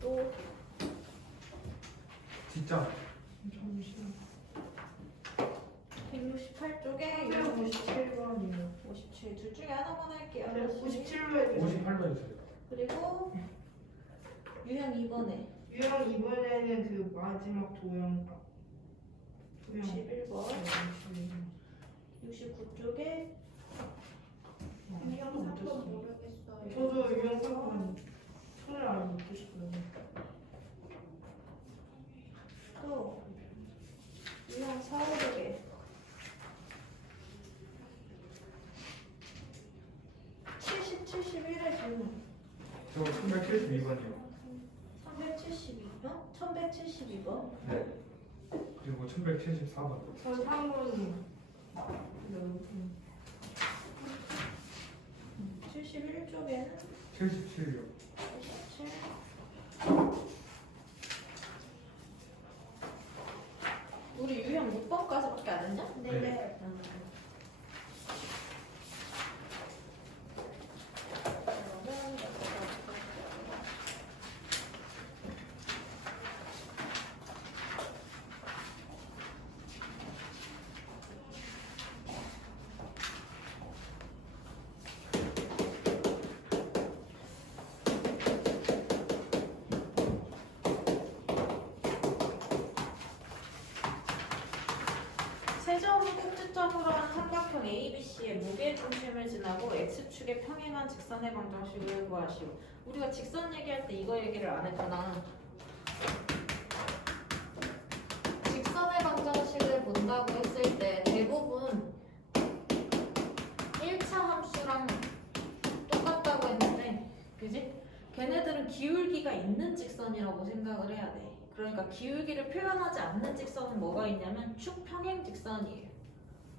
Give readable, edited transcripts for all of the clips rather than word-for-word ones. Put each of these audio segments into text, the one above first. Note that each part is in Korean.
또 진짜 168쪽에 157번이요. 57 둘 중에 하나만 할게요. 57로 해주세요. 58번 있어요. 그리고 유형 2번에 유형 이번에는 그 마지막 도형과 61번 69쪽에 유형 3번 모르겠어요. 저도 유형 3번 손을 안 못했어요. 또 유형 4, 5쪽에 70, 71의 질문 저 1172번이요. 372번? 1172번? 네. 그리고 1174번. 저 3번이요. 71쪽에는 77이요. 77 우리 유형 6번까지밖에 안 했냐? 네. 세점을 꼭지점으로 한 삼각형 ABC의 무게 중심을 지나고 X축에 평행한 직선의 방정식을 구하시오. 우리가 직선 얘기할 때 이거 얘기를 안 했구나. 직선의 방정식을 본다고 했을 때 대부분 1차 함수랑 똑같다고 했는데, 그지? 걔네들은 기울기가 있는 직선이라고 생각을 해야 돼. 그러니까 기울기를 표현하지 않는 직선은 뭐가 있냐면 축 평행 직선이에요.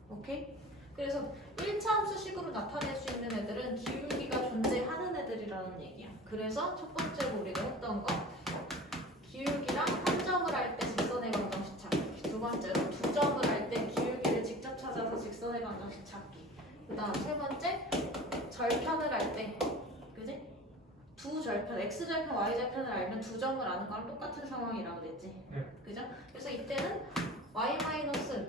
오케이? 그래서 1차 함수식으로 나타낼 수 있는 애들은 기울기가 존재하는 애들이라는 얘기야. 그래서 첫 번째로 우리가 했던 거 기울기랑 한 점을 할 때 직선의 방정식 찾기. 두 번째로 두 점을 할 때 기울기를 직접 찾아서 직선의 방정식 찾기. 그 다음 세 번째 절편을 할 때, 그지? 두 절편, x절편, y절편을 알면 두 점을 아는 거랑 똑같은 상황이라고 그랬지. 네. 그죠? 그래서 이때는 y 마이너스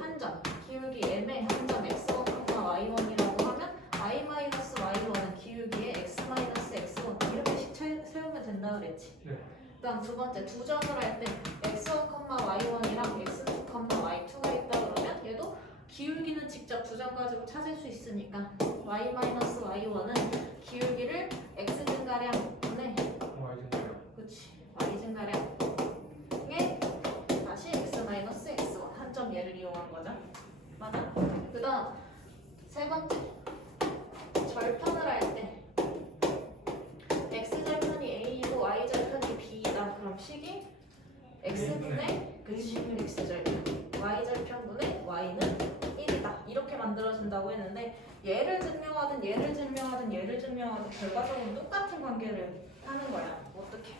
한 점, 기울기 m의 한 점 x1, y1이라고 하면 y 마이너스 y1은 기울기에 x 마이너스 x1 이렇게씩 세우면 된다 그랬지. 네. 그다음 두 번째 두 점을 할 때 x1, y1이랑 x2, y2가 있다 그러면 얘도 기울기는 직접 두 점 가지고 찾을 수 있으니까 y 마이너스 y1은 기울기를 x 증가량분의 그렇지 y 증가량에 다시 x 마이너스 x1 한 점 얘를 이용한 거죠. 맞아? 그다음 세 번째 절편을 할 때 x 절편이 a이고 y 절편이 b이다. 그럼 식이 x분의 그치 x 절편 y 절편분의 y는 1이다. 이렇게 만들어진다고 했는데 얘를 증명하든 얘를 증명하든 얘를 증명하든 결과적으로 똑같은 관계를 하는 거야. 어떻게?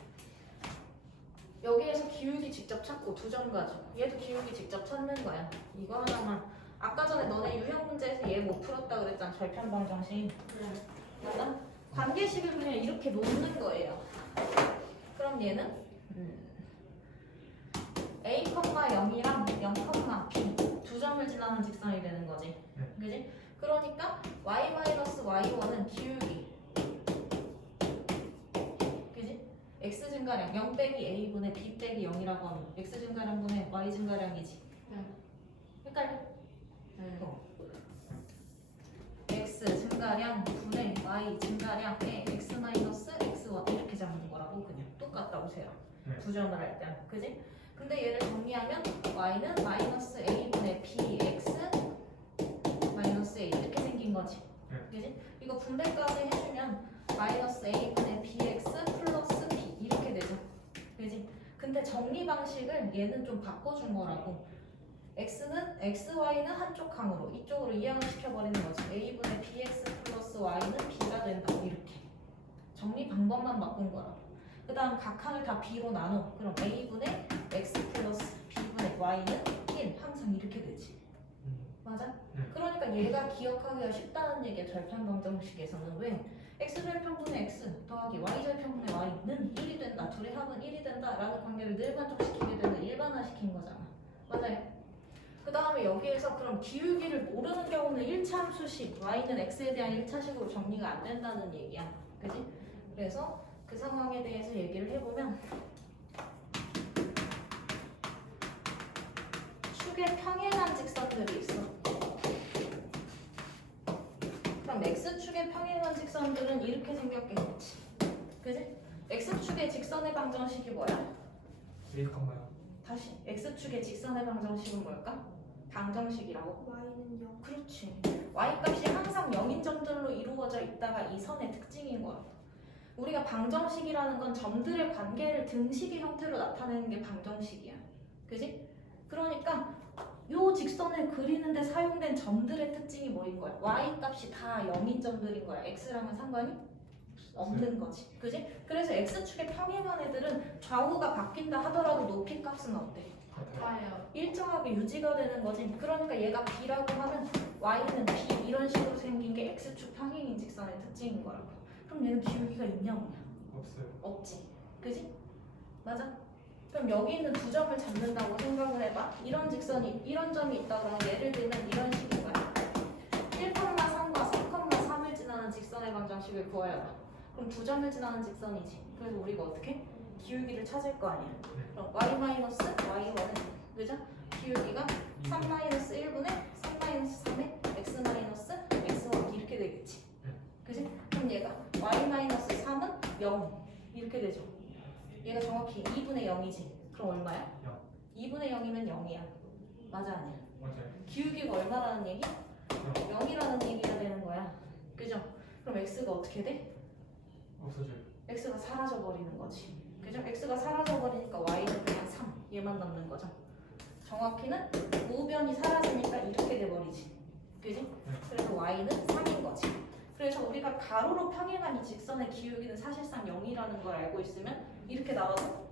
여기에서 기울기 직접 찾고 두 점 가지고 얘도 기울기 직접 찾는 거야. 이거 하나만. 아까 전에 너네 유형 문제에서 얘 못 풀었다 그랬잖아. 절편 방정식. 맞아? 관계식을 그냥 이렇게 놓는 거예요. 그럼 얘는 a, 0이랑 0, b 두 점을 지나는 직선이 되는 거지. 그지? 그러니까 y-y1은 기울기. 그지? x 증가량 0 빼기 a분의 b 빼기 0이라고 하면 x 증가량분의 y 증가량이지. 헷갈려? x 증가량 분의 y 증가량에 x 마이너스 x1 이렇게 잡는 거라고 그냥 똑같다고 세요. 두 점을 할 때는. 그지? 근데 얘를 정리하면 y는 마이너스 a분의 bx 마이너스 a 이렇게 생긴 거지. 그지? 이거 분배까지 해주면 마이너스 a분의 bx 플러스 b 이렇게 되죠. 그지? 근데 정리 방식을 얘는 좀 바꿔준 거라고. x는 y는 한쪽 항으로 이쪽으로 이항을 시켜버리는 거지. a분의 bx 플러스 y는 b가 된다. 이렇게 정리 방법만 바꾼 거라고. 그 다음 각 항을 다 b로 나눠. 그럼 a분의 x 플러스 b분의 y는 1 항상 이렇게 되지. 맞아? 그러니까 얘가 기억하기가 쉽다는 얘기야. 절편 방정식에서는 왜? x절편분의 더하기 y절평분의 y는 1이 된다. 둘의 합은 1이 된다. 라는 관계를 늘 만족시키게 되는 일반화시킨 거잖아. 맞아요. 그 다음에 여기에서 그럼 기울기를 모르는 경우는 1차 함수식 y는 x에 대한 1차식으로 정리가 안 된다는 얘기야. 그지? 그래서 그 상황에 대해서 얘기를 해보면 축에 평행한 직선들이 있어. 그럼 x축의 평행한 직선들은 이렇게 생겼겠지. 그지? x축의 직선의 방정식이 뭐야? 1컴마요. 다시 x축의 직선의 방정식은 뭘까? 방정식이라고? y는 0. 그렇지. y값이 항상 0인 점들로 이루어져 있다가 이 선의 특징인 거야. 우리가 방정식이라는 건 점들의 관계를 등식의 형태로 나타내는 게 방정식이야. 그지? 그러니까 요 직선을 그리는데 사용된 점들의 특징이 뭐인 거야? y값이 다 0인 점들인 거야. x랑은 상관이 없는 거지. 그지? 그래서 x축의 평행한 애들은 좌우가 바뀐다 하더라도 높이 값은 어때? 같아요. 일정하게 유지가 되는 거지. 그러니까 얘가 b라고 하면 y는 b 이런 식으로 생긴 게 x축 평행인 직선의 특징인 거라고. 그럼 얘는 기울기가 있냐 없냐? 없어요. 없지. 그지? 맞아? 그럼 여기 있는 두 점을 잡는다고 생각을 해봐. 이런 직선이 이런 점이 있다 그러면 예를 들면 이런 식인 거야. 1,3과 3,3을 지나는 직선의 방정식을 구해야 봐. 그럼 두 점을 지나는 직선이지. 그래서 우리가 어떻게? 기울기를 찾을 거 아니야. 그럼 y-y1은 그죠? 기울기가 3-1분의 3-3의 x-x1 이렇게 되겠지. 그지? 그럼 얘가 y-3은 0 이렇게 되죠. 얘가 정확히 2분의 0이지. 그럼 얼마야? 0. 2분의 0이면 0이야. 맞아 아니야? 맞아요. 기울기가 얼마라는 얘기? 0이라는 얘기가 되는 거야. 그죠? 그럼 x가 어떻게 돼? 없어져요. x가 사라져 버리는 거지. 그죠? x가 사라져 버리니까 y는 그냥 3 얘만 남는 거죠. 정확히는 우변이 사라지니까 이렇게 돼 버리지. 그지? 그래서 y는 3인 거지. 그래서 우리가 가로로 평행한 이 직선의 기울기는 사실상 0이라는 걸 알고 있으면 이렇게 나와서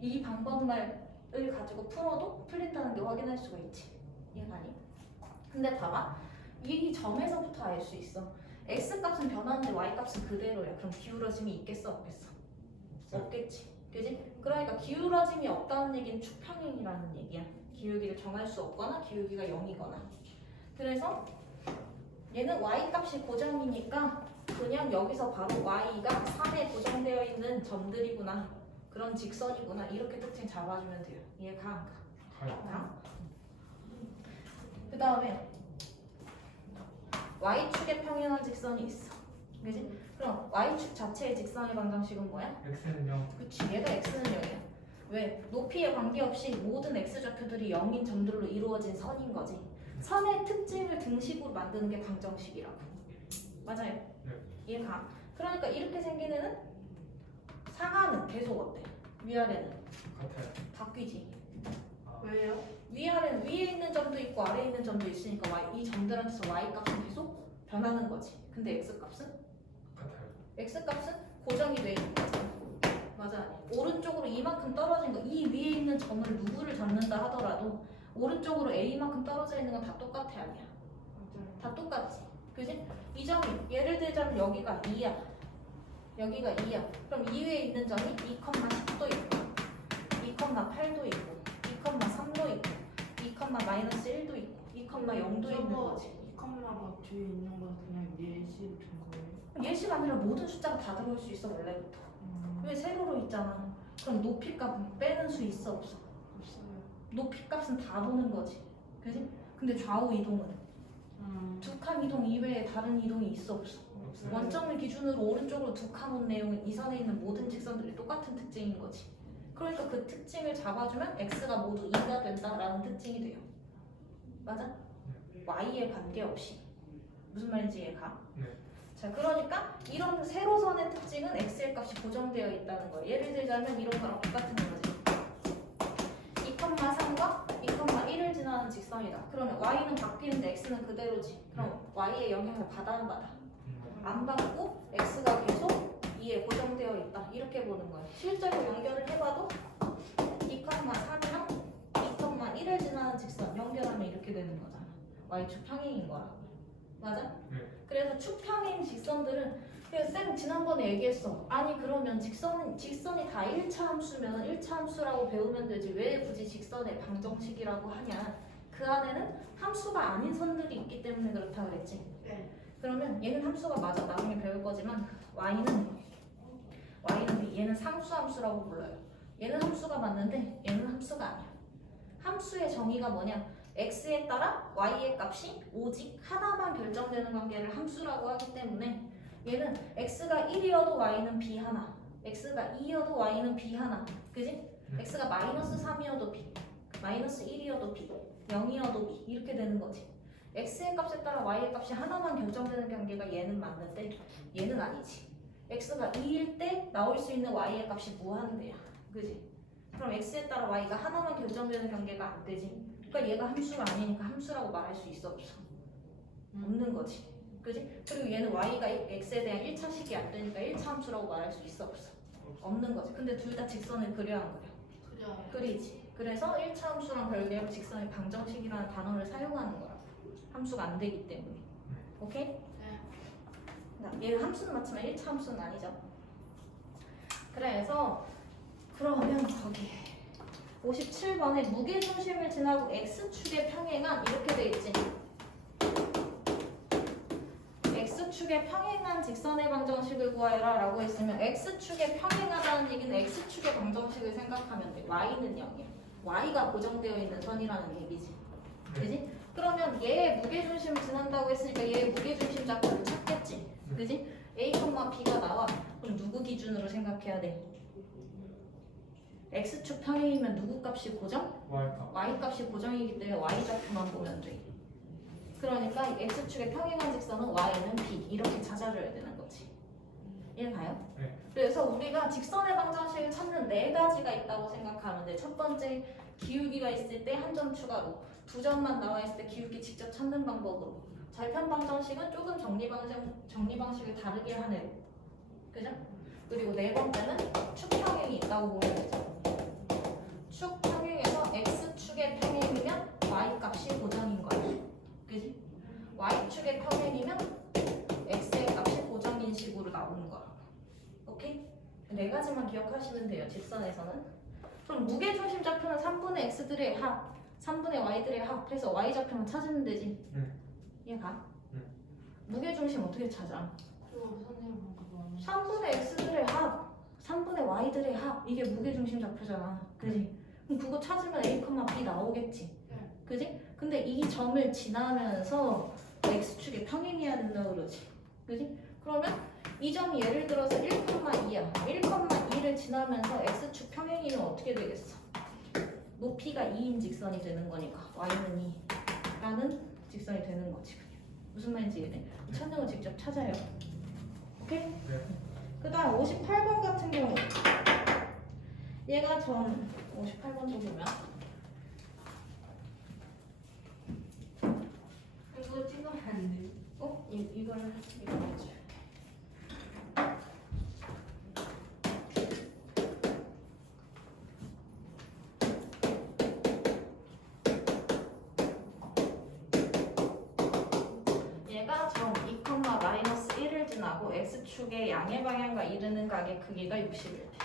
이 방법말을 가지고 풀어도 풀린다는 게 확인할 수가 있지. 이해가 아니? 근데 봐봐. 이 점에서부터 알 수 있어. x값은 변하는데 y값은 그대로야. 그럼 기울어짐이 있겠어 없겠어? 없겠지. 그지? 그러니까 기울어짐이 없다는 얘기는 축평행이라는 얘기야. 기울기를 정할 수 없거나 기울기가 0이거나. 그래서 얘는 y값이 고정이니까 그냥 여기서 바로 y가 3에 고정되어 있는 점들이구나. 그런 직선이구나. 이렇게 특징 잡아주면 돼요. 이해가 안 가? 가요. 그 다음에 y축에 평행한 직선이 있어. 그지? 그럼 y축 자체의 직선의 방정식은 뭐야? x는 0. 그치, 얘가 x는 0이야. 왜? 높이에 관계없이 모든 x좌표들이 0인 점들로 이루어진 선인 거지. 선의 특징을 등식으로 만드는 게 방정식이라고. 맞아요? 네. 이해가? 그러니까 이렇게 생긴 애는 상하는 계속 어때? 위아래는 같아요. 바뀌지. 아, 왜요? 위아래는 위에 있는 점도 있고 아래에 있는 점도 있으니까 이 점들한테서 y값은 계속 변하는 거지. 근데 x값은? 같아요. x값은 고정이 돼 있는 거지. 맞아. 오른쪽으로 이만큼 떨어진 거, 이 위에 있는 점을 누구를 잡는다 하더라도 오른쪽으로 a만큼 떨어져 있는 건 다 똑같아 아니야? 맞아요. 다 똑같지. 그지? 이 점이 예를 들자면 여기가 2야. 여기가 2야. 그럼 2 위에 있는 점이 2,10도 있고 2,8도 있고 2,3도 있고 2,-1도 있고 2,0도 있는 거지. 2컴마가 뒤에 있는 건 그냥 예시를 준 거예요? 예시가 아니라 모든 숫자가 다 들어올 수 있어 원래부터. 왜 세로로 있잖아. 그럼 높이 값 빼는 수 있어 없어? 없어요. 높이 값은 다 보는 거지. 그지? 근데 좌우 이동은 두 칸 이동 이외에 다른 이동이 있어 없어? 없어요. 원점을 기준으로 오른쪽으로 두 칸 온 내용은 이 선에 있는 모든 직선들이 똑같은 특징인 거지. 그러니까 그 특징을 잡아주면 x가 모두 2가 된다라는 특징이 돼요. 맞아? y에 관계없이. 무슨 말인지 이해가? 네. 자, 그러니까 이런 세로선의 특징은 x의 값이 고정되어 있다는 거예요. 예를 들자면 이런 거랑 똑같은 거지. 2,3과 2,1을 지나는 직선이다. 그러면 y는 바뀌는데 x는 그대로지. 그럼 y의 영향을 받아 안 받아? 안 받고 x가 계속 2에 고정되어 있다. 이렇게 보는 거예요. 실제로 연결을 해봐도 2,3이랑 2,1을 지나는 직선 연결하면 이렇게 되는 거잖아. y축 평행인 거라. 맞아? 네. 그래서 축평행 직선들은 그래서 쌤 지난번에 얘기했어. 아니 그러면 직선이 다 1차 함수면 1차 함수라고 배우면 되지 왜 굳이 직선의 방정식이라고 하냐. 그 안에는 함수가 아닌 선들이 있기 때문에 그렇다 그랬지. 네. 그러면 얘는 함수가 맞아. 나중에 배울 거지만 y는 B. 얘는 상수함수라고 불러요. 얘는 함수가 맞는데 얘는 함수가 아니야. 함수의 정의가 뭐냐? x에 따라 y의 값이 오직 하나만 결정되는 관계를 함수라고 하기 때문에 얘는 x가 1이어도 y는 b 하나, x가 2이어도 y는 b 하나, 그지? x가 마이너스 3이어도 b, 마이너스 1이어도 b, 0이어도 b 이렇게 되는 거지. x의 값에 따라 y의 값이 하나만 결정되는 관계가 얘는 맞는데 얘는 아니지. x가 2일 때 나올 수 있는 y의 값이 무한대야, 그지? 그럼 x에 따라 y가 하나만 결정되는 관계가 안 되지. 그러니까 얘가 함수가 아니니까 함수라고 말할 수 있어 없어? 없는 거지. 그지? 그리고 얘는 y가 x에 대한 1차식이 안 되니까 1차 함수라고 말할 수 있어 없어? 없는 거지. 근데 둘 다 직선을 그려야 한 거야. 그죠. 그리지. 그래서 1차 함수랑 별개로 직선의 방정식이라는 단어를 사용하는 거야. 함수가 안 되기 때문에. 오케이? 네. 얘 함수는 맞지만 1차 함수는 아니죠. 그래서 그러면 거기 57번에 무게중심을 지나고 x축의 평행한 이렇게 돼 있지. x축의 평행한 직선의 방정식을 구하여라 라고 했으면 x축의 평행하다는 얘기는 x축의 방정식을 생각하면 돼. y는 0이야. y가 고정되어 있는 선이라는 얘기지. 그지? 그러면 얘의 무게중심을 지난다고 했으니까 얘의 무게중심 좌표를 찾겠지. 그지? a, b가 나와. 그럼 누구 기준으로 생각해야 돼? x축 평행이면 누구 값이 고정? Y값. y 값이 고정이기 때문에 y 좌표만 보면 돼. 그러니까 x축의 평행한 직선은 y는 b 이렇게 찾아줘야 되는 거지. 이해가요? 네. 그래서 우리가 직선의 방정식을 찾는 네 가지가 있다고 생각하면 돼. 첫 번째 기울기가 있을 때 한 점 추가로, 두 점만 나와 있을 때 기울기 직접 찾는 방법으로, 절편 방정식은 조금 정리 방식을 다르게 하네요. 그죠? 그리고 네 번째는 축 평행이 있다고 보면 되죠. 축 평행에서 x축의 평행이면 y 값이 고정인 거야. 그지? y축의 평행이면 x의 값이 고정인 식으로 나오는 거야. 오케이? 네 가지만 기억하시면 돼요. 직선에서는. 그럼 무게중심 좌표는 3분의 x들의 합, 3분의 y들의 합 해서 y 좌표만 찾으면 되지. 이해가? 무게중심 어떻게 찾아? 그리고 선생님 그거 3분의 x들의 합, 3분의 y들의 합 이게 무게중심 좌표잖아. 그지? 그럼 그거 찾으면 a, b 나오겠지. 네. 그지? 근데 이 점을 지나면서 x축이 평행해야 된다고 그러지. 그지? 그러면 이 점이 예를 들어서 1,2야. 1,2를 지나면서 x축 평행이면 어떻게 되겠어? 높이가 2인 직선이 되는 거니까 y는 2라는 직선이 되는 거지. 그냥. 무슨 말인지 이해돼? 찾는 거 직접 찾아요. 오케이? 네. 그 다음 58번 같은 경우 얘가 전 58번도 보면 이거 찍으면 안 돼. 이걸 해줘. 얘가 점 2, 마이너스 1을 지나고 x축의 양의 방향과 이르는 각의 크기가 60일 때.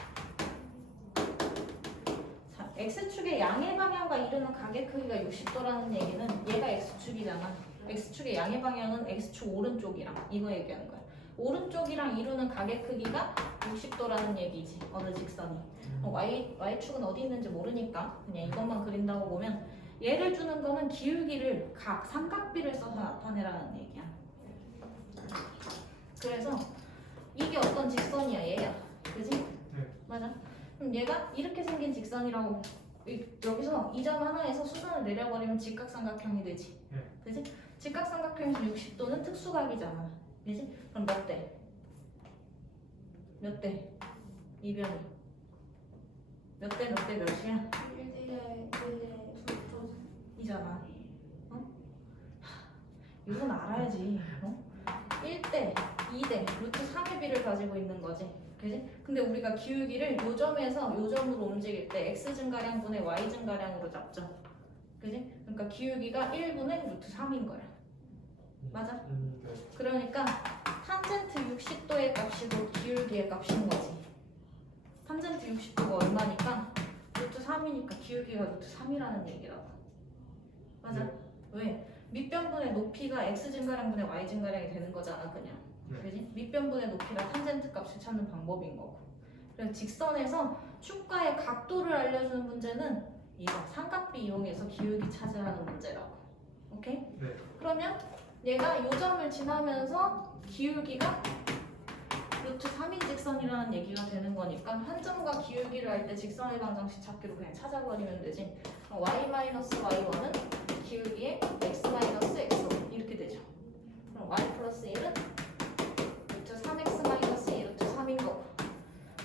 자, x축의 양의 방향과 이르는 각의 크기가 60도라는 얘기는 얘가 x축이잖아. x축의 양의 방향은 x축 오른쪽이랑 이거 얘기하는 거야. 오른쪽이랑 이루는 각의 크기가 60도라는 얘기지. 어느 직선이. y축은 어디 있는지 모르니까 그냥 이것만 그린다고 보면 얘를 주는 거는 기울기를 각, 삼각비를 써서 나타내라는 얘기야. 그래서 이게 어떤 직선이야? 얘야. 그지? 네. 맞아. 그럼 얘가 이렇게 생긴 직선이라고 여기서 이 점 하나에서 수선을 내려버리면 직각삼각형이 되지. 네. 그지? 직각삼각형에서 60도는 특수각이잖아. 그지? 그럼 몇 대? 몇 대? 이변이 몇 대 몇이야? 1대 2잖아. 어? 이건 알아야지. 어? 1대, 2대, 루트 3의 비를 가지고 있는 거지. 그지? 근데 우리가 기울기를 요 점에서 요 점으로 움직일 때 x 증가량분의 y 증가량으로 잡죠. 그지? 그러니까 기울기가 1분의 루트 3인 거야. 맞아? 네. 그러니까 탄젠트 60도의 각도의 값이고 기울기의 값인 거지. 탄젠트 60도가 얼마니까? 루트 3이니까 기울기가 루트 3이라는 얘기라고. 맞아? 네. 왜? 밑변분의 높이가 x 증가량분의 y 증가량이 되는 거잖아, 그냥. 네. 그지? 밑변분의 높이랑 탄젠트 값을 찾는 방법인 거고. 그래서 직선에서 축과의 각도를 알려주는 문제는 이거 삼각비 이용해서 기울기 찾으라는 문제라고. 오케이? 네. 그러면 얘가 요점을 지나면서 기울기가 루트 3인 직선이라는 얘기가 되는 거니까 한 점과 기울기를 할 때 직선의 방정식 찾기로 그냥 찾아버리면 되지. 그럼 y-y1은 기울기의 x-x1 이렇게 되죠. 그럼 y 플러스 1은 루트 3x-2 루트 3인 거고.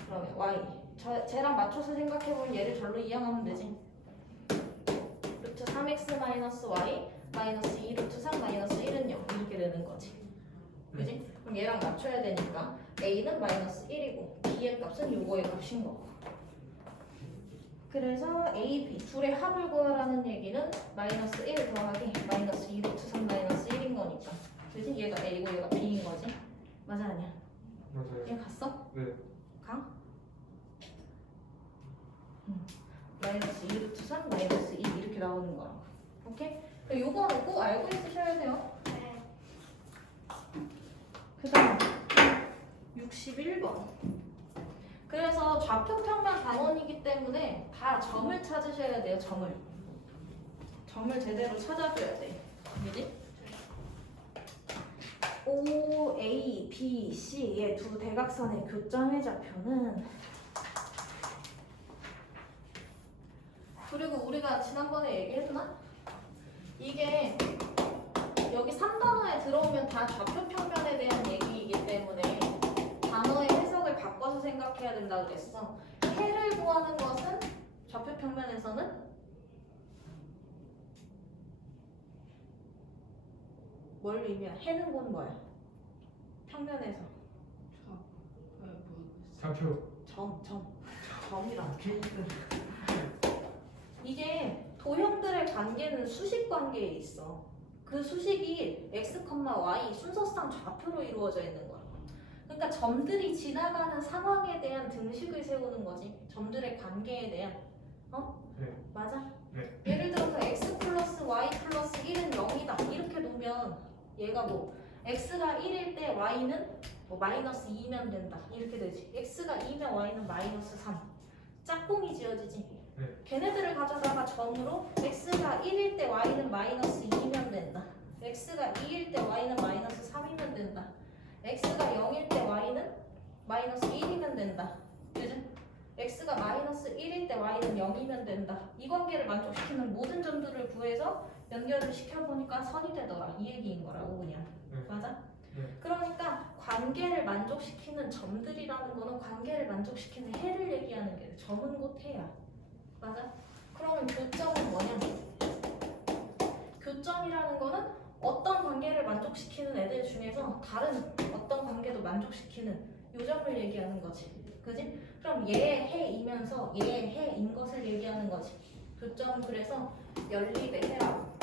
그러면 y 쟤랑 맞춰서 생각해보면 얘를 절로 이항하면 되지. 루트 3x-y 마이너스 2 루트 3 마이너스 1은 0 이렇게 되는 거지. 그지? 그럼 얘랑 맞춰야 되니까 a는 마이너스 1이고 b의 값은 요거의 값인 거고. 그래서 a, b 둘의 합을 구하라는 얘기는 마이너스 1 더하기 마이너스 2 루트 3 마이너스 1인 거니까. 그지? 얘가 a고 얘가 b인 거지. 맞아 아니야? 맞아요. 얘 갔어? 네. 가? 마이너스 2 루트 3 마이너스 2 이렇게 나오는 거라고. 오케이? 요거는 꼭 알고 있으셔야 돼요. 그 다음 61번. 그래서 좌표 평면 단원이기 때문에 다 점을 찾으셔야 돼요. 점을 제대로 찾아줘야 돼. 그지? O, A, B, C의 두 대각선의 교점의 좌표는 그리고 우리가 지난번에 얘기했나? 이게 여기 3단어에 들어오면 다 좌표 평면에 대한 얘기이기 때문에 단어의 해석을 바꿔서 생각해야 된다고 그랬어. 해를 구하는 것은 좌표 평면에서는 뭘 의미해? 해는 건 뭐야? 평면에서 좌표. 점이라. 이게 도형들의 관계는 수식 관계에 있어. 그 수식이 x, y 순서상 좌표로 이루어져 있는 거야. 그러니까 점들이 지나가는 상황에 대한 등식을 세우는 거지. 점들의 관계에 대한. 네. 맞아? 네. 예를 들어서 x 플러스 y 플러스 1은 0이다. 이렇게 놓으면 얘가 뭐 x가 1일 때 y는 뭐 마이너스 2면 된다. 이렇게 되지. x가 2면 y는 마이너스 3. 짝꿍이 지어지지. 네. 걔네들을 가져다가 점으로 x가 1일 때 y는 마이너스 2면 된다. x가 2일 때 y는 마이너스 3이면 된다. x가 0일 때 y는 마이너스 1이면 된다. 그죠? x가 마이너스 1일 때 y는 0이면 된다. 이 관계를 만족시키는 모든 점들을 구해서 연결을 시켜보니까 선이 되더라. 이 얘기인 거라고 그냥. 네. 맞아? 네. 그러니까 관계를 만족시키는 점들이라는 거는 관계를 만족시키는 해를 얘기하는 게 점은 곧 해야. 맞아? 그러면 교점은 뭐냐? 교점이라는 거는 어떤 관계를 만족시키는 애들 중에서 다른 어떤 관계도 만족시키는 요점을 얘기하는 거지. 그지? 그럼 얘 해이면서 얘 해인 것을 얘기하는 거지. 교점은 그래서 연립의 해라고.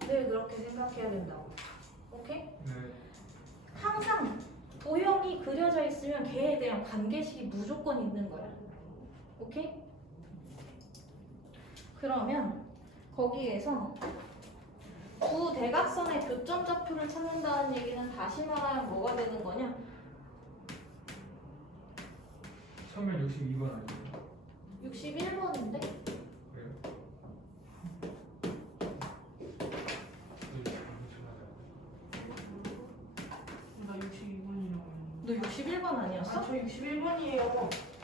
늘 그렇게 생각해야 된다고. 오케이? 네. 항상 도형이 그려져 있으면 걔에 대한 관계식이 무조건 있는 거야. 오케이? 그러면 거기에서 두 대각선의 교점 좌표를 찾는다는 얘기는 다시 말하면 뭐가 되는 거냐? 1162번 아니에요? 61번인데? 그래요? 나 62번이라고 했는데. 너 61번 아니었어? 저 61번이에요.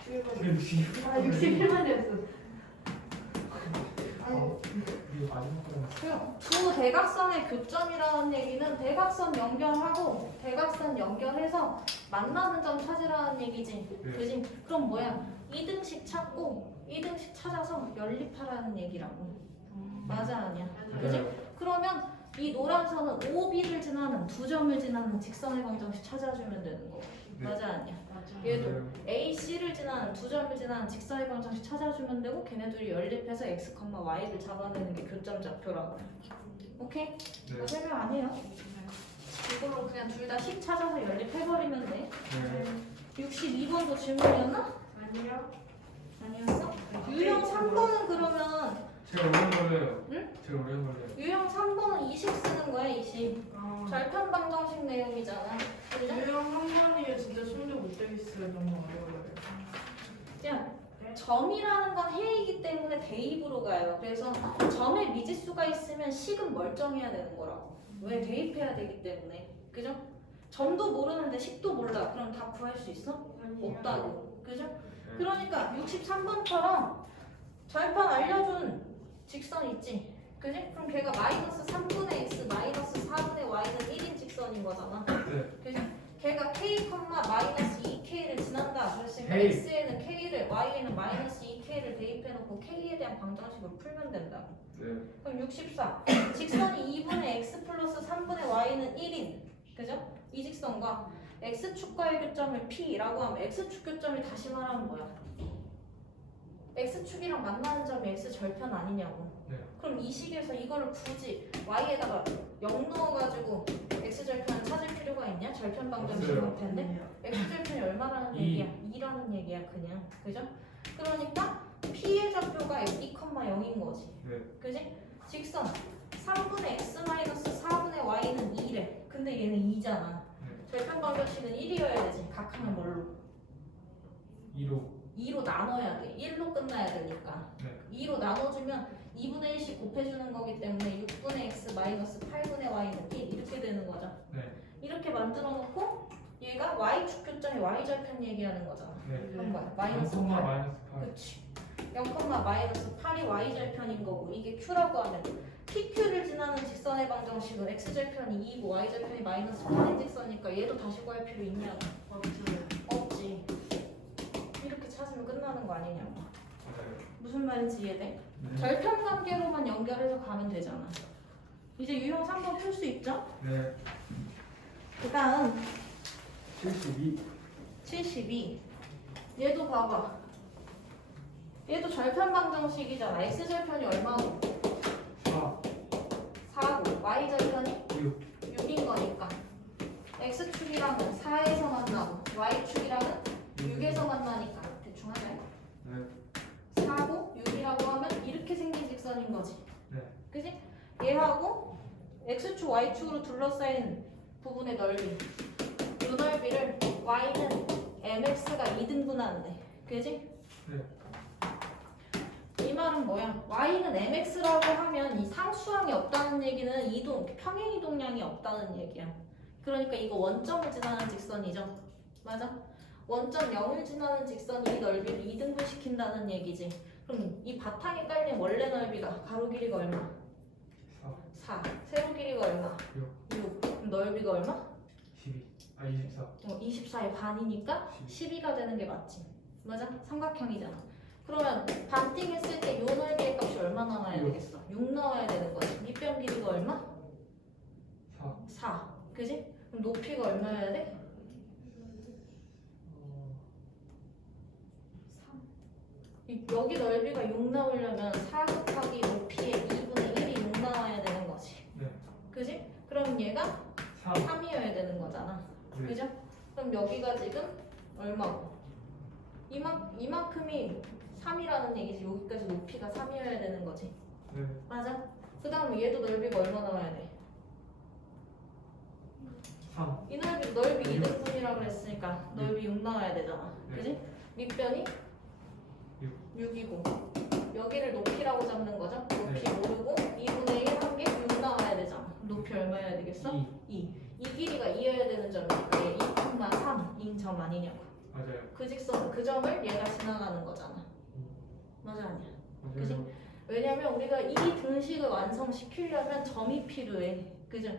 61번. 아 61번이었어. 이거 마지막 거는 두 대각선의 교점이라는 얘기는 대각선 연결하고 대각선 연결해서 만나는 점 찾으라는 얘기지. 네. 그지? 그럼 뭐야? 2등식 찾고 2등식 찾아서 연립하라는 얘기라고. 맞아 아니야? 그지? 그러면 이 노란 선은 OB를 지나는 두 점을 지나는 직선의 방정식 찾아주면 되는 거. 네. 맞아 아니야? 맞아. 얘도 맞아요. AC를 지나는 두 점을 지나는 직선의 방정식 찾아주면 되고 걔네들이 연립해서 x, y를 잡아내는 게 교점 좌표라고. 오케이? 네. 나 설명 안 해요. 이걸로 그냥 둘 다 10 찾아서 연립해버리면 돼. 네. 62번도 질문이었나? 아니요. 아니었어? 유형 3번은 그러면 제가 오래 걸려요. 응? 제가 오래 걸려요. 유형 3번은 20 쓰는 거야 20. 절편방정식 내용이잖아. 그죠? 유형 한 번이에 진짜 손도 못 대겠어요. 너무 어려워요. 그냥 점이라는 건 해이기 때문에 대입으로 가요. 그래서 점에 미지수가 있으면 식은 멀쩡해야 되는 거라고. 왜? 대입해야 되기 때문에. 그죠? 점도 모르는데 식도 몰라. 그럼 다 구할 수 있어? 없다고. 그죠? 네. 그러니까 63번처럼 절편 알려준 직선 있지? 그지? 그럼 걔가 마이너스 3분의 x 마이너스 4분의 y는 1인 직선인 거잖아. 네. 그지? 걔가 k, 마이너스 2k를 지난다. 그랬으니까 K. x에는 k를, y에는 마이너스 2k를 대입해놓고 k에 대한 방정식으로 풀면 된다. 네. 그럼 64. 직선이 2분의 x 플러스 3분의 y는 1인. 그죠? 이 직선과 x축과의 교점을 p라고 하면 x축 교점이 다시 말하면 뭐야? x축이랑 만나는 점이 x절편 아니냐고. 네. 그럼 이 식에서 이거를 굳이 y에다가 0 넣어가지고 x절편을 찾을 필요가 있냐? 절편 방정식일 없어요. 텐데 x절편이 얼마라는 이. 얘기야? 2라는 얘기야 그냥. 그죠? 그러니까 p의 좌표가 2,0인 거지. 네. 그지? 직선 3분의 x 마이너스 4분의 y는 2래. 근데 얘는 2잖아. 네. 절편 방정식은 1이어야 되지. 각하면 뭘로? 2로. 2로 나눠야 돼. 1로 끝나야 되니까. 네. 2로 나눠주면 2분의 1씩 곱해주는 거기 때문에 6분의 x 마이너스 8분의 y는 1 이렇게 되는 거죠. 네. 이렇게 만들어 놓고 얘가 y축 교점이 y절편 얘기하는 거잖아. 네. 그럼 뭐야? 마이너스 0, 8. 마이너스 8. 그치. 0, 마이너스 8이 y절편인 거고 이게 q라고 하면 pq를 지나는 직선의 방정식은 x절편이 2고 y절편이 마이너스 8인 직선이니까 얘도 다시 구할 필요 있냐고. 없지. 이렇게 찾으면 끝나는 거 아니냐고. 맞아요. 무슨 말인지 이해돼? 네. 절편 관계로만 연결해서 가면 되잖아. 이제 유형 3번 풀 수 있죠? 네. 그 다음 72. 72. 얘도 봐봐. 얘도 절편 방정식이잖아. x절편이 얼마고? 4. 4고 y절편이 6. 6인 거니까 x축이랑은 4에서 만나고 y축이랑은 6에서 만나니까 대충 하자. 네. 4고 6이라고 하면 이렇게 생긴 직선인 거지. 네. 그지? 얘하고 x축, y축으로 둘러싸인 부분의 넓이 이 넓이를 y는 mx가 2등분하는데 그지? 네. 이 말은 뭐야? y는 mx라고 하면 이 상수항이 없다는 얘기는 이동, 평행 이동량이 없다는 얘기야. 그러니까 이거 원점을 지나는 직선이죠. 맞아? 원점 0을 지나는 직선이 이 넓이를 2등분 시킨다는 얘기지. 그럼 이 바탕에 깔린 원래 넓이가 가로 길이가 얼마? 4. 4. 세로 길이가 얼마? 6. 그럼 넓이가 얼마? 12. 아, 24. 24의 반이니까 12가 되는 게 맞지. 맞아? 삼각형이잖아. 그러면 반띵 했을 때 요 넓이의 값이 얼마 나와야 되겠어? 6 나와야 되는 거지. 밑변 길이가 얼마? 4. 4. 그지? 그럼 높이가 얼마여야 돼? 3. 여기 넓이가 6 나오려면 4 곱하기 높이의 2분의 1이 6 나와야 되는 거지. 네. 그지? 그럼 얘가 3. 3이어야 되는 거잖아. 네. 그죠? 그럼 여기가 지금 얼마고? 이만큼이 3이라는 얘기지. 여기까지 높이가 3이어야 되는 거지. 네. 맞아? 그 다음 얘도 넓이가 얼마 나와야 돼? 3. 이 넓이 2등분이라고 그랬으니까 넓이 6 나와야 되잖아. 네. 그지? 밑변이 6이고 여기를 높이라고 잡는 거죠? 높이 네. 모르고 2분의 1 한 게 6 나와야 되잖아. 높이 얼마여야 되겠어? 2. 이 길이가 2여야 되는 점이니까 얘 2,3인 점 아니냐고. 맞아요. 그 직선, 그 점을 얘가 지나가는 거잖아. 맞아 아니야? 그지? 맞아요. 왜냐면 우리가 이 등식을 완성시키려면 점이 필요해. 그죠?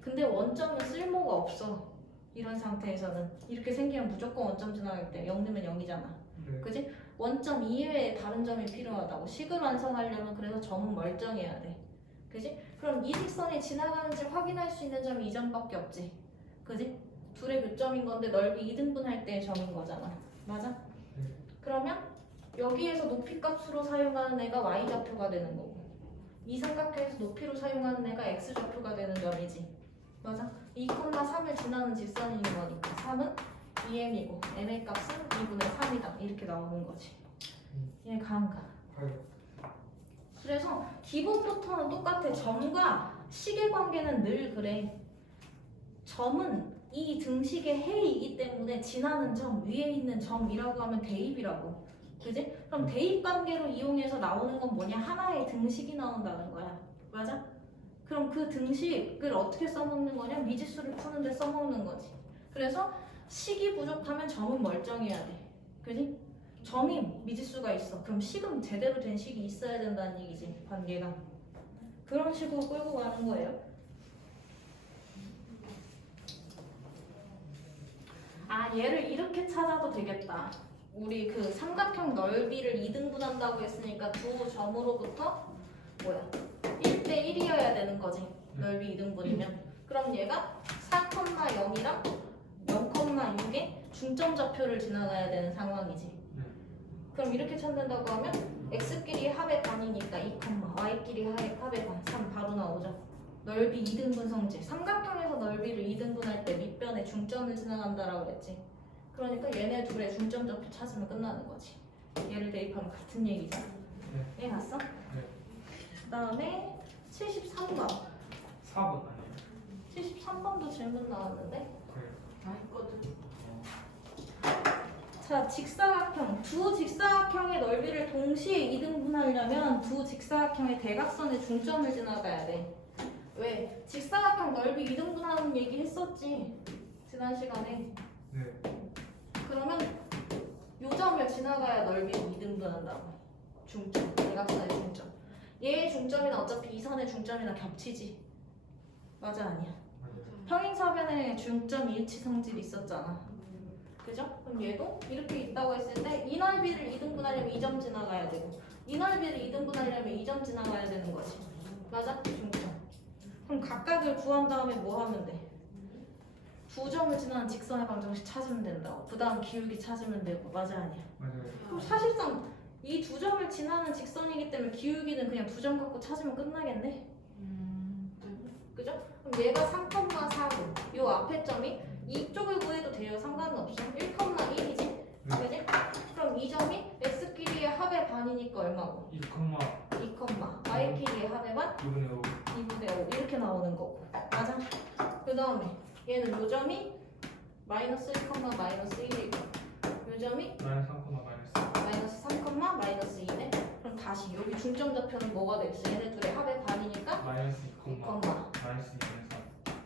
근데 원점은 쓸모가 없어. 이런 상태에서는 이렇게 생기면 무조건 원점 지나가기 때문에 0 넣으면 0이잖아. 네. 그지? 원점 이외에 다른 점이 필요하다고. 식을 완성하려면 그래서 점은 멀쩡해야 돼. 그지? 그럼 이 직선이 지나가는지 확인할 수 있는 점이 이 점밖에 없지. 그지? 둘의 교점인 건데 넓이 2등분할 때의 점인 거잖아. 맞아? 네. 그러면 여기에서 높이 값으로 사용하는 애가 y좌표가 되는 거고 이 삼각형에서 높이로 사용하는 애가 x좌표가 되는 점이지. 맞아? 2,3을 지나는 직선인 거니까 3은 2m이고 m의 값은 2분의 3이다 이렇게 나오는 거지. 얘가 안 가. 가요. 그래서 기본부터는 똑같아. 점과 식의 관계는 늘 그래. 점은 이 등식의 해이기 때문에 지나는 점, 위에 있는 점이라고 하면 대입이라고. 그지? 그럼 대입 관계로 이용해서 나오는 건 뭐냐? 하나의 등식이 나온다는 거야. 맞아? 그럼 그 등식을 어떻게 써먹는 거냐? 미지수를 푸는데 써먹는 거지. 그래서 식이 부족하면 점은 멀쩡해야 돼. 그지? 점이 미지수가 있어. 그럼 식은 제대로 된 식이 있어야 된다는 얘기지. 관계가. 그런 식으로 끌고 가는 거예요. 아, 얘를 이렇게 찾아도 되겠다. 우리 그 삼각형 넓이를 2등분한다고 했으니까 두 점으로부터 뭐야? 1대1이어야 되는 거지. 넓이 2등분이면. 그럼 얘가 4,0이랑 0,6의 중점 좌표를 지나가야 되는 상황이지. 그럼 이렇게 찾는다고 하면 x끼리 합의 반이니까 2, y끼리 합의 반 3 바로 나오죠. 넓이 2등분 성질. 삼각형에서 넓이를 2등분할 때 밑변에 중점을 지나간다라고 했지. 그러니까 얘네 둘의 중점 좌표 찾으면 끝나는 거지. 얘를 대입하면 같은 얘기잖아. 얘 갔어? 그 다음에 73번. 4번 아니에요? 73번도 질문 나왔는데. 그래요. 다 했거든. 자, 직사각형. 두 직사각형의 넓이를 동시에 2등분하려면 두 직사각형의 대각선의 중점을 지나가야 돼. 왜? 직사각형 넓이 2등분하는 얘기 했었지. 지난 시간에. 네. 그러면 요 점을 지나가야 넓이를 2등분한다고. 중점. 대각선의 중점. 얘의 중점이나 어차피 이 선의 중점이나 겹치지. 맞아 아니야? 맞아요. 평행사변에 중점 일치 성질이 있었잖아. 그죠? 그럼 얘도 이렇게 있다고 했을 때 이 넓이를 2등분하려면 이 점 지나가야 되고 이 넓이를 2등분하려면 이 점 지나가야 되는 거지. 맞아? 중점. 그럼 각각을 구한 다음에 뭐 하면 돼? 두 점을 지나는 직선의 방정식 찾으면 된다고. 그 다음 기울기 찾으면 되고. 맞아 아니야? 맞아요. 그럼 사실상 이 두 점을 지나는 직선이기 때문에 기울기는 그냥 두 점 갖고 찾으면 끝나겠네? 그죠? 그럼 얘가 3,4고 요 앞에 점이 이쪽을 구해도 돼요. 상관은 없어. 1,1이지? 그지? 그럼 이 점이 x끼리의 합의 반이니까 얼마고? 2, 2, y끼리의 합의 반? 2분의 5. 2분의 5 이렇게 나오는 거고. 맞아? 그 다음에 얘는 요 점이 마이너스 1, 마이너스 1이고 요 점이 마이너스 3, 마이너스. 마이너스 3, 마이너스 2네? 그럼 다시 여기 중점 좌표는 뭐가 되겠어? 얘네 둘의 합의 반이니까 마이너스 2, 2, 마이너스 2분의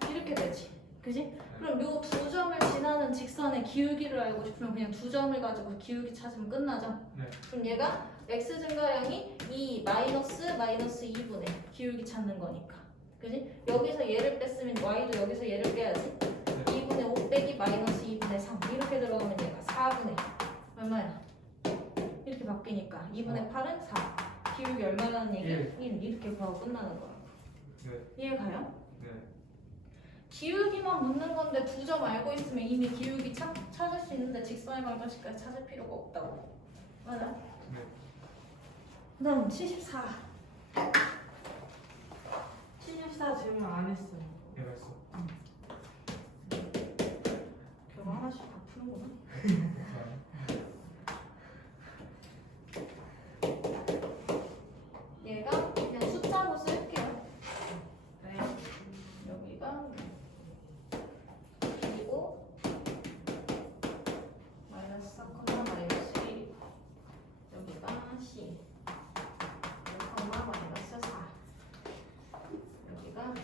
3. 이렇게 되지. 그지? 그럼 요 두 점을 지나는 직선의 기울기를 알고 싶으면 그냥 두 점을 가지고 기울기 찾으면 끝나죠? 네. 그럼 얘가 x 증가량이 2 마이너스 2분의 기울기 찾는 거니까. 그지? 여기서 얘를 뺐으면 y도 여기서 얘를 빼야지. 2분의 5 빼기 마이너스 2분의 3 이렇게 들어가면 얘가 4분의 얼마야? 이렇게 바뀌니까 2분의 8은 4 기울기 얼마라는 얘기? 1 이렇게 구하고 끝나는 거야. 네. 이해가요? 네. 기울기만 묻는 건데 두 점 알고 있으면 이미 기울기 찾을 수 있는데 직선의 방정식까지 찾을 필요가 없다고. 맞아? 네. 그 다음 74. 74 질문 안 했어요. 내가 했어. 결과 하나씩 다 푸는구나. 얘가 그냥 숫자로 쓸게요. 네. 여기가 그리고 마이너스 4, 마이너스 1이고 여기가 C 5, 마이너스 4 여기가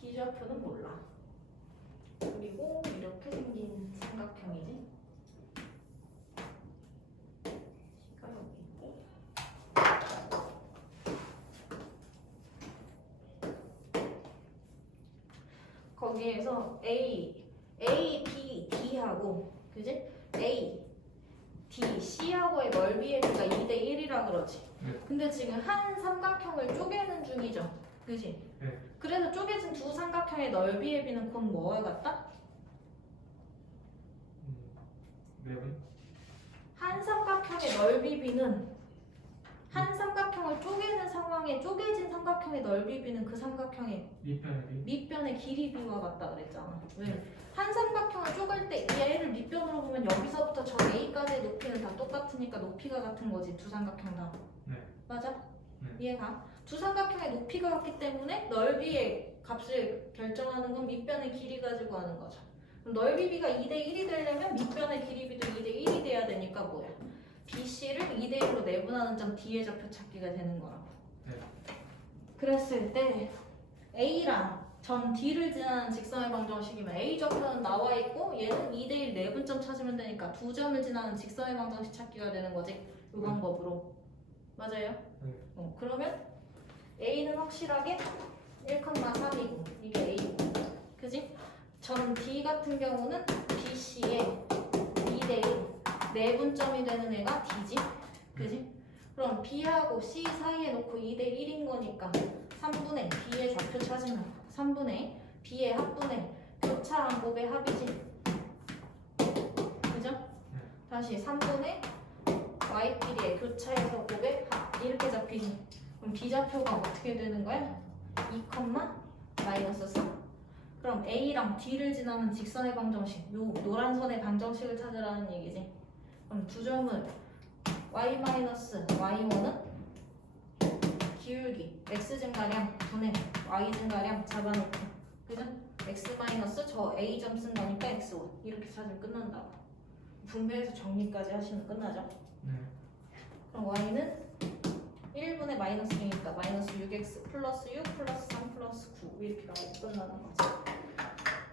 D 좌표는 몰라. 그리고 이렇게 생긴 삼각형이지. C가 여기 있고 거기에서 A, B, D하고 그지? A, D, C하고의 넓이의 비가 2대 1이라 그러지. 네. 근데 지금 한 삼각형을 쪼개는 중이죠. 그지? 네. 그래서 쪼개진 두 삼각형의 넓이의 비는 곧 뭐와 같다? 4분? 한 삼각형의 넓이 비는 한 삼각형을 쪼개는 상황에 쪼개진 삼각형의 넓이 b는 그 삼각형의 밑변이 밑변의 길이 b와 같다 그랬잖아. 왜? 한 삼각형을 쪼갤 때 얘를 밑변으로 보면 여기서부터 저 a까지의 높이는 다 똑같으니까 높이가 같은 거지 두 삼각형 다. 네. 맞아? 네. 이해가? 두 삼각형의 높이가 같기 때문에 넓이의 값을 결정하는 건 밑변의 길이 가지고 하는 거죠. 그럼 넓이 b가 2대1이 되려면 밑변의 길이 b도 2대1이 돼야 되니까 뭐야? BC를 2대1로 내분하는 점 D의 좌표 찾기가 되는 거라고. 네. 그랬을 때 A랑 점 D를 지나는 직선의 방정식이면 A 좌표는 나와 있고 얘는 2대1 내분점 찾으면 되니까 두 점을 지나는 직선의 방정식 찾기가 되는 거지. 이 방법으로. 맞아요? 네. 그러면 A는 확실하게 1,3이고 이게 A고 그지? 점 D 같은 경우는 BC의 2대1 내분점이 되는 애가 D지? 그지? 그럼 B하고 C 사이에 놓고 2대1인 거니까 3분의 B의 좌표 찾으면 3분의 B의 합분의 교차한 곱의 합이지? 그죠? 다시 3분의 Y끼리의 교차해서 곱의 합 이렇게 잡히지? 그럼 B 좌표가 어떻게 되는 거야? 2, 마이너스 3 그럼 A랑 D를 지나는 직선의 방정식 요 노란 선의 방정식을 찾으라는 얘기지. 그럼 두 점을 y-y1은 기울기 x 증가량 분의 y 증가량 잡아놓고 그죠? x 마이너스 저 a점 쓴 거니까 x1 이렇게 찾으면 끝난다고. 분배해서 정리까지 하시면 끝나죠. 네. 그럼 y는 1분의 마이너스 6이니까 마이너스 6x 플러스 6 플러스 3 플러스 9 이렇게 나오고 끝나는 거지.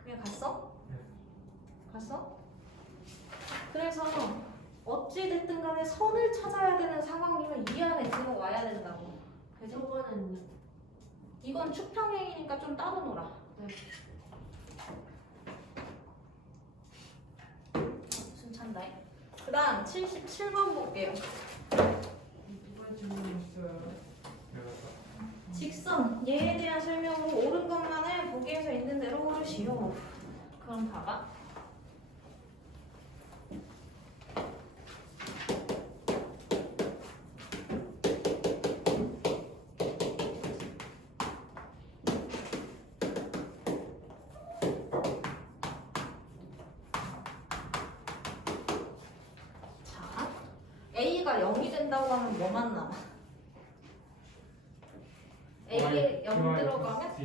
그냥 갔어? 네. 갔어? 그래서 어찌 됐든 간에 선을 찾아야 되는 상황이면 이 안에 들어와야 된다고. 그죠? 저번에는 이건 축평행이니까 좀 따로 놀아. 네. 순찬다. 그 다음 77번 볼게요. 누가 질문했어요? 내가 직선 얘에 대한 설명으로 옳은 것만을 보기에서 있는 대로 고르시오. 그럼 봐봐. 자, A가 0이 된다고 하면 뭐만 남아? A에 0 들어가면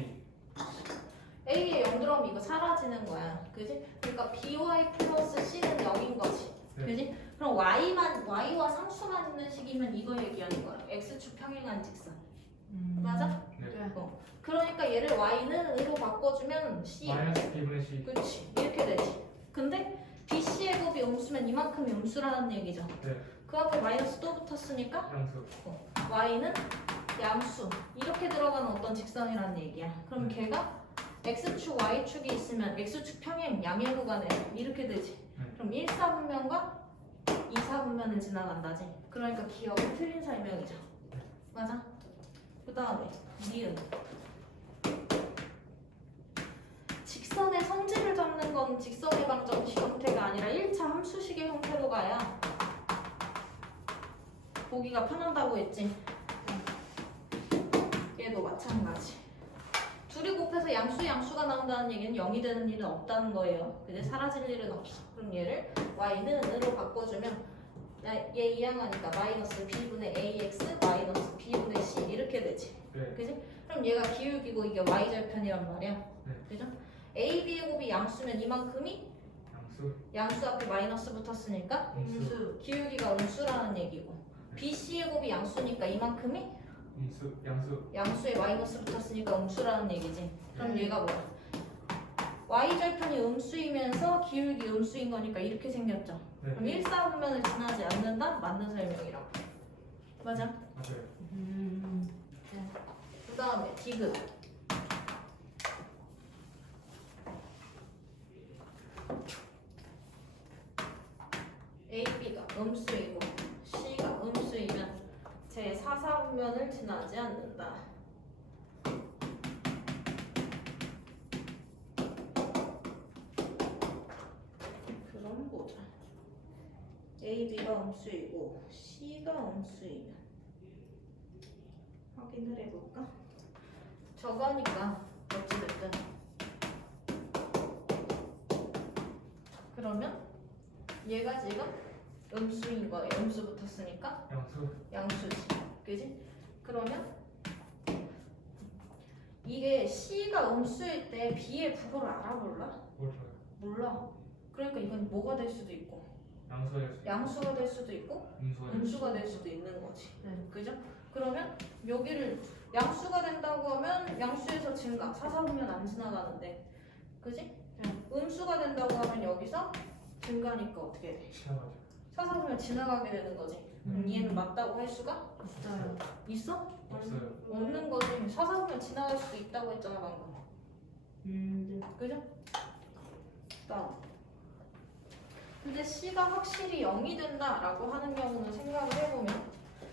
A에 0 들어가면 이거 사라지는 거야. 그지? 그러니까 BY 플러스 C는 0인 거지. 네. 그지? 그럼 Y와 상수만 있는 식이면 이거 얘기하는 거야. X축 평행한 직선. 맞아? 네. 그러니까 얘를 Y는 으로 바꿔주면 C. 마이너스 B분의 C. 그렇지. 이렇게 되지. 근데 BC의 곱이 음수면 이만큼이 음수라는 얘기죠. 네. 그 앞에 마이너스 또 붙었으니까 양수. Y는 양수. 이렇게 들어가는 어떤 직선이라는 얘기야. 그럼 걔가 X축, Y축이 있으면 X축 평행 양의 구간에 이렇게 되지. 그럼 1사분면과 2사분면을 지나간다지. 그러니까 기억이 틀린 설명이죠. 맞아? 그 다음에 니은. 직선의 성질을 잡는 건 직선의 방정식 형태가 아니라 1차 함수식의 형태로 가야 보기가 편하다고 했지. 얘도 마찬가지. 둘이 곱해서 양수가 나온다는 얘기는 0이 되는 일은 없다는 거예요. 근데 사라질 일은 없어. 그럼 얘를 y는 으로 바꿔주면 얘 이항하니까 마이너스 b분의 ax 마이너스 b분의 c 이렇게 되지. 네. 그지? 그럼 얘가 기울기고 이게 y절편이란 말이야. 네. 그죠? a, b의 곱이 양수면 이만큼이 양수. 양수 앞에 마이너스 붙었으니까 음수. 기울기가 음수라는 얘기고 b, c의 곱이 양수니까 이만큼이 음수. 양수. 양수에 마이너스 붙었으니까 음수라는 얘기지. 그럼 얘가 뭐야? y절편이 음수이면서 기울기 음수인 거니까 이렇게 생겼죠. 네. 그럼 1사분면을 지나지 않는다? 맞는 설명이라고. 맞아? 맞아요. 그 다음에 디귿. A, B가 음수이고 C가 음수이면 제 4사분면을 지나지 않는다. 그럼 보자. A, B가 음수이고 C가 음수이면 확인을 해볼까? 저거니까 어찌됐든 그러면 얘가 지금 음수인 거예요. 음수 붙었으니까 양수. 양수지. 그지? 그러면 이게 C가 음수일 때 B의 국어를 알아 몰라? 몰라요. 몰라. 그러니까 이건 뭐가 될 수도 있고 양수가 될 수 있고 양수가 될 수도 있고 음수가 될 수 음수가 될 수도 있는 거지. 그죠? 그러면 여기를 양수가 된다고 하면 양수에서 증가 사사보면 안 지나가는데 그지? 음수가 된다고 하면 여기서 증가니까 어떻게 돼? 지나가죠. 사사보면 지나가게 되는 거지. 그럼 얘는 맞다고 할 수가 없어요. 있어? 없어요. 없는 거지. 사사보면 지나갈 수도 있다고 했잖아 방금. 네. 그죠? 다음. 근데 C가 확실히 0이 된다라고 하는 경우는 생각을 해보면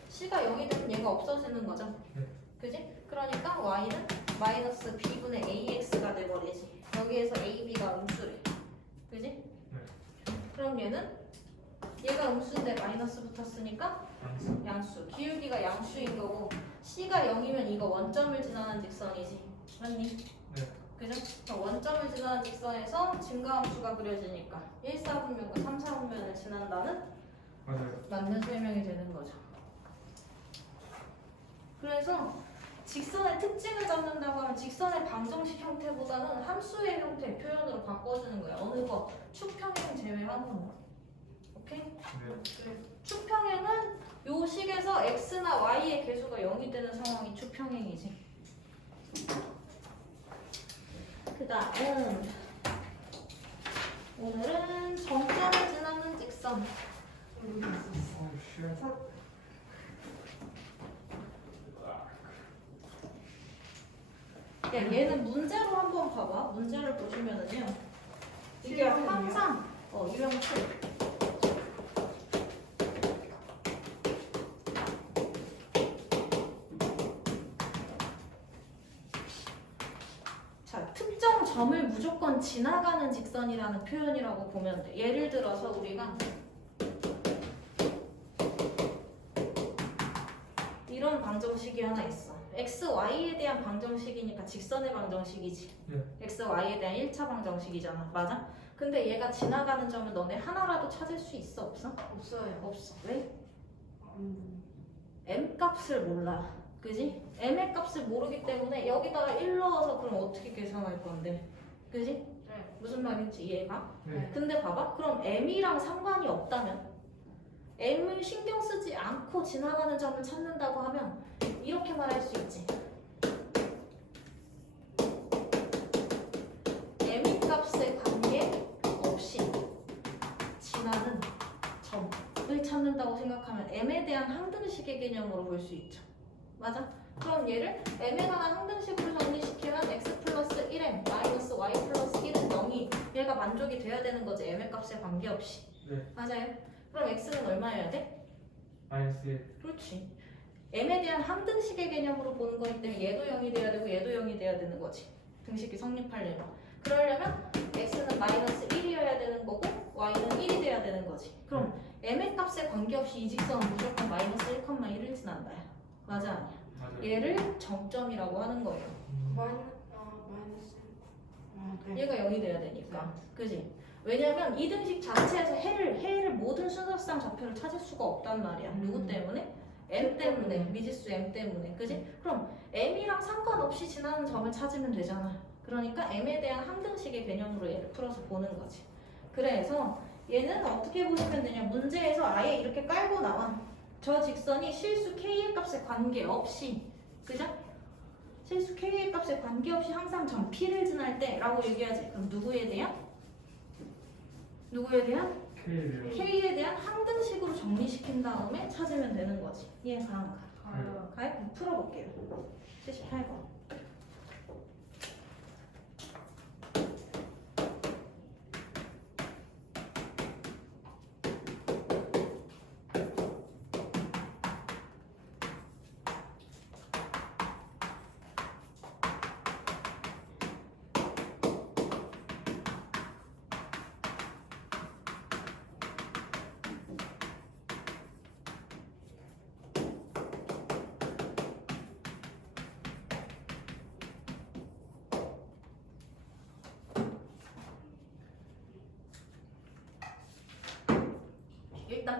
C가 0이 되면 얘가 없어지는 거죠. 네. 그지? 그러니까 Y는 마이너스 B분의 AX가 돼버리지. 여기에서 AB가 음수래. 그지? 네. 그럼 얘가 음수인데 마이너스 붙었으니까 양수. 양수. 기울기가 양수인 거고 C가 0이면 이거 원점을 지나는 직선이지. 맞니? 네. 그죠? 그럼 원점을 지나는 직선에서 증가함수가 그려지니까 1, 4분면과 3, 4분면을 지난다는 맞아요. 맞는 설명이 되는 거죠. 그래서 직선의 특징을 잡는다고 하면 직선의 방정식 형태보다는 함수의 형태 표현으로 바꿔주는 거예요. 어느 거? 축평행 제외한 건. 오케이? 네. 축평행은 요 식에서 x나 y의 개수가 0이 되는 상황이 축평행이지. 그 다음 오늘은 정점을 지나는 직선. 어우 쉣. 얘는 문제로 한번 봐봐. 문제를 보시면은요. 이게 항상 유형수. 자, 특정 점을 무조건 지나가는 직선이라는 표현이라고 보면 돼. 예를 들어서 우리가 이런 방정식이 하나 있어. x, y에 대한 방정식이니까 직선의 방정식이지. 네. x, y에 대한 1차 방정식이잖아. 맞아? 근데 얘가 지나가는 점을 너네 하나라도 찾을 수 있어? 없어? 없어요. 없어. 왜? 음. m 값을 몰라. 그지? m의 값을 모르기 때문에 여기다가 1 넣어서 그럼 어떻게 계산할 건데? 그지? 네. 무슨 말인지 이해가? 네. 근데 봐봐. 그럼 m이랑 상관이 없다면 m을 신경 쓰지 않고 지나가는 점을 찾는다고 하면 이렇게 말할 수 있지. m의 값에 관계없이 지나는 점을 찾는다고 생각하면 m에 대한 항등식의 개념으로 볼 수 있죠. 맞아? 그럼 얘를 m에 관한 항등식으로 정리시키면 x 플러스 1m 마이너스 y 플러스 1은 0이 얘가 만족이 돼야 되는 거지. m의 값에 관계없이. 네. 맞아요? 그럼 x는 얼마여야 돼? 마이너스 1. 그렇지. m에 대한 항등식의 개념으로 보는 거기 때문에 얘도 0이 돼야 되고 얘도 0이 돼야 되는 거지. 등식이 성립하려면. 그러려면 x는 마이너스 1이어야 되는 거고 y는 1이 돼야 되는 거지. 그럼 m의 값에 관계없이 이 직선은 무조건 마이너스 1,1을 지난다. 맞아 아니야? 맞아요. 얘를 정점이라고 하는 거예요. 마이너스. 네. 얘가 0이 돼야 되니까. 그지? 왜냐면 이 등식 자체에서 해를 모든 순서상 좌표를 찾을 수가 없단 말이야. 누구 때문에? m 때문에. 미지수 m 때문에. 그지? 그럼 m이랑 상관없이 지나는 점을 찾으면 되잖아. 그러니까 m에 대한 항등식의 개념으로 얘를 풀어서 보는 거지. 그래서 얘는 어떻게 보시면 되냐? 문제에서 아예 이렇게 깔고 나와. 저 직선이 실수 k의 값에 관계없이, 그죠? 실수 k의 값에 관계없이 항상 점 p를 지날 때라고 얘기하지. 그럼 누구에 대한? 누구에 대한? K를 k에 대한 항등식으로 정리시킨 다음에 찾으면 되는 거지. 이해가 안 가? 가요. 가요? 그럼 풀어볼게요. 78번.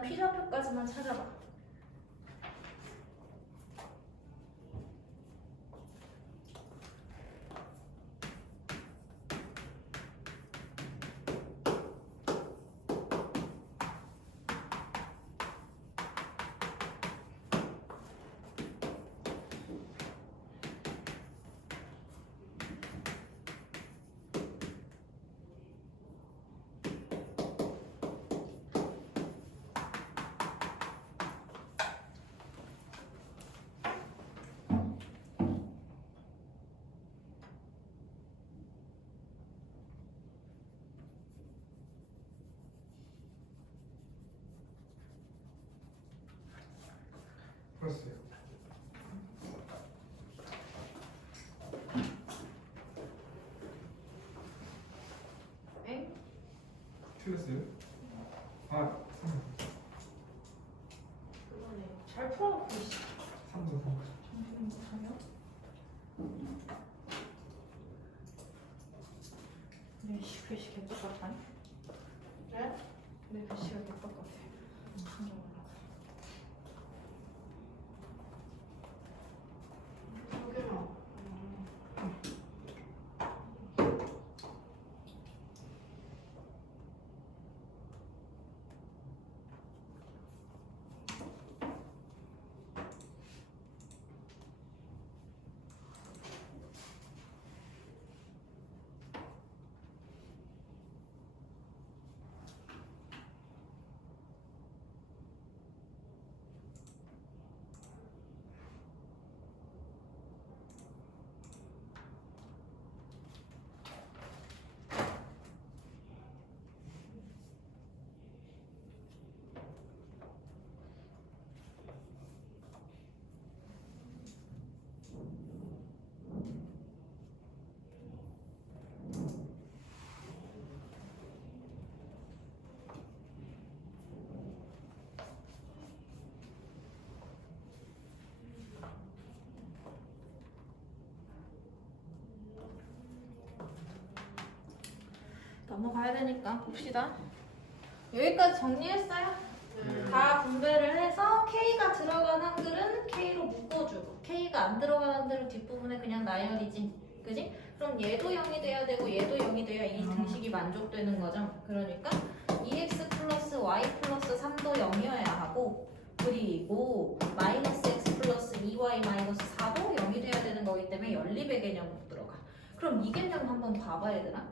P좌표까지만 찾아봐. 풀었어요. 엥? 틀렸어요? 아, 그거네. 잘 풀어놓고 있어. 3번. 정신 못 차려? 내 글씨 개떡같아. 네? 내 글씨가 개떡같아. 신경 안 저기요. 넘어가야 되니까 봅시다. 여기까지 정리했어요? 네. 다 분배를 해서 K가 들어간 한글은 K로 묶어주고 K가 안 들어간 한글은 뒷부분에 그냥 나열이지. 그지? 그럼 얘도 0이 돼야 되고 얘도 0이 돼야 이 등식이 만족되는 거죠. 그러니까 2x 플러스 y 플러스 3도 0이어야 하고 그리고 마이너스 x 플러스 2y 마이너스 4도 0이 돼야 되는 거기 때문에 연립의 개념 못 들어가. 그럼 이 개념 한번 봐봐 얘들아.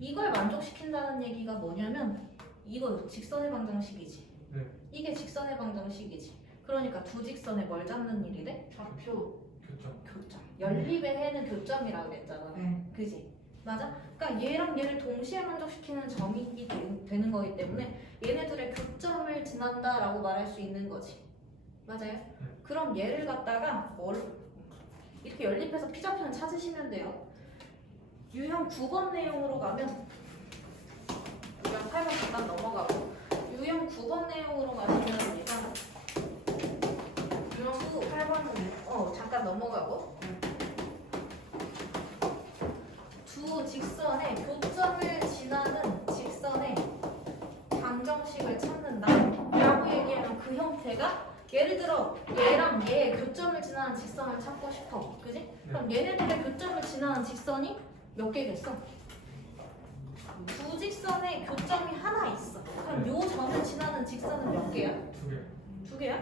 이걸 만족시킨다는 얘기가 뭐냐면 이거 직선의 방정식이지. 네. 이게 직선의 방정식이지. 그러니까 두 직선에 뭘 잡는 일이 돼? 좌표. 교점. 교점. 연립의 해는 교점이라고 그랬잖아. 네. 그지? 맞아? 그러니까 얘랑 얘를 동시에 만족시키는 점이 되는 거기 때문에 얘네들의 교점을 지난다라고 말할 수 있는 거지. 맞아요? 그럼 얘를 갖다가 이렇게 연립해서 P좌표는 찾으시면 돼요. 유형 9번 내용으로 가면 유형 8번 잠깐 넘어가고 유형 9번 내용으로 가시면 얘가 유형 8번은 잠깐 넘어가고 두 직선의 교점을 지나는 직선의 방정식을 찾는다 라고 얘기하면 그 형태가 예를 들어 얘랑 얘의 교점을 지나는 직선을 찾고 싶어. 그지? 그럼 얘네들의 교점을 지나는 직선이 몇 개겠어? 두 직선의 교점이 하나 있어. 그럼 요 점을 지나는 직선은 몇 개야? 2개. 두 개야?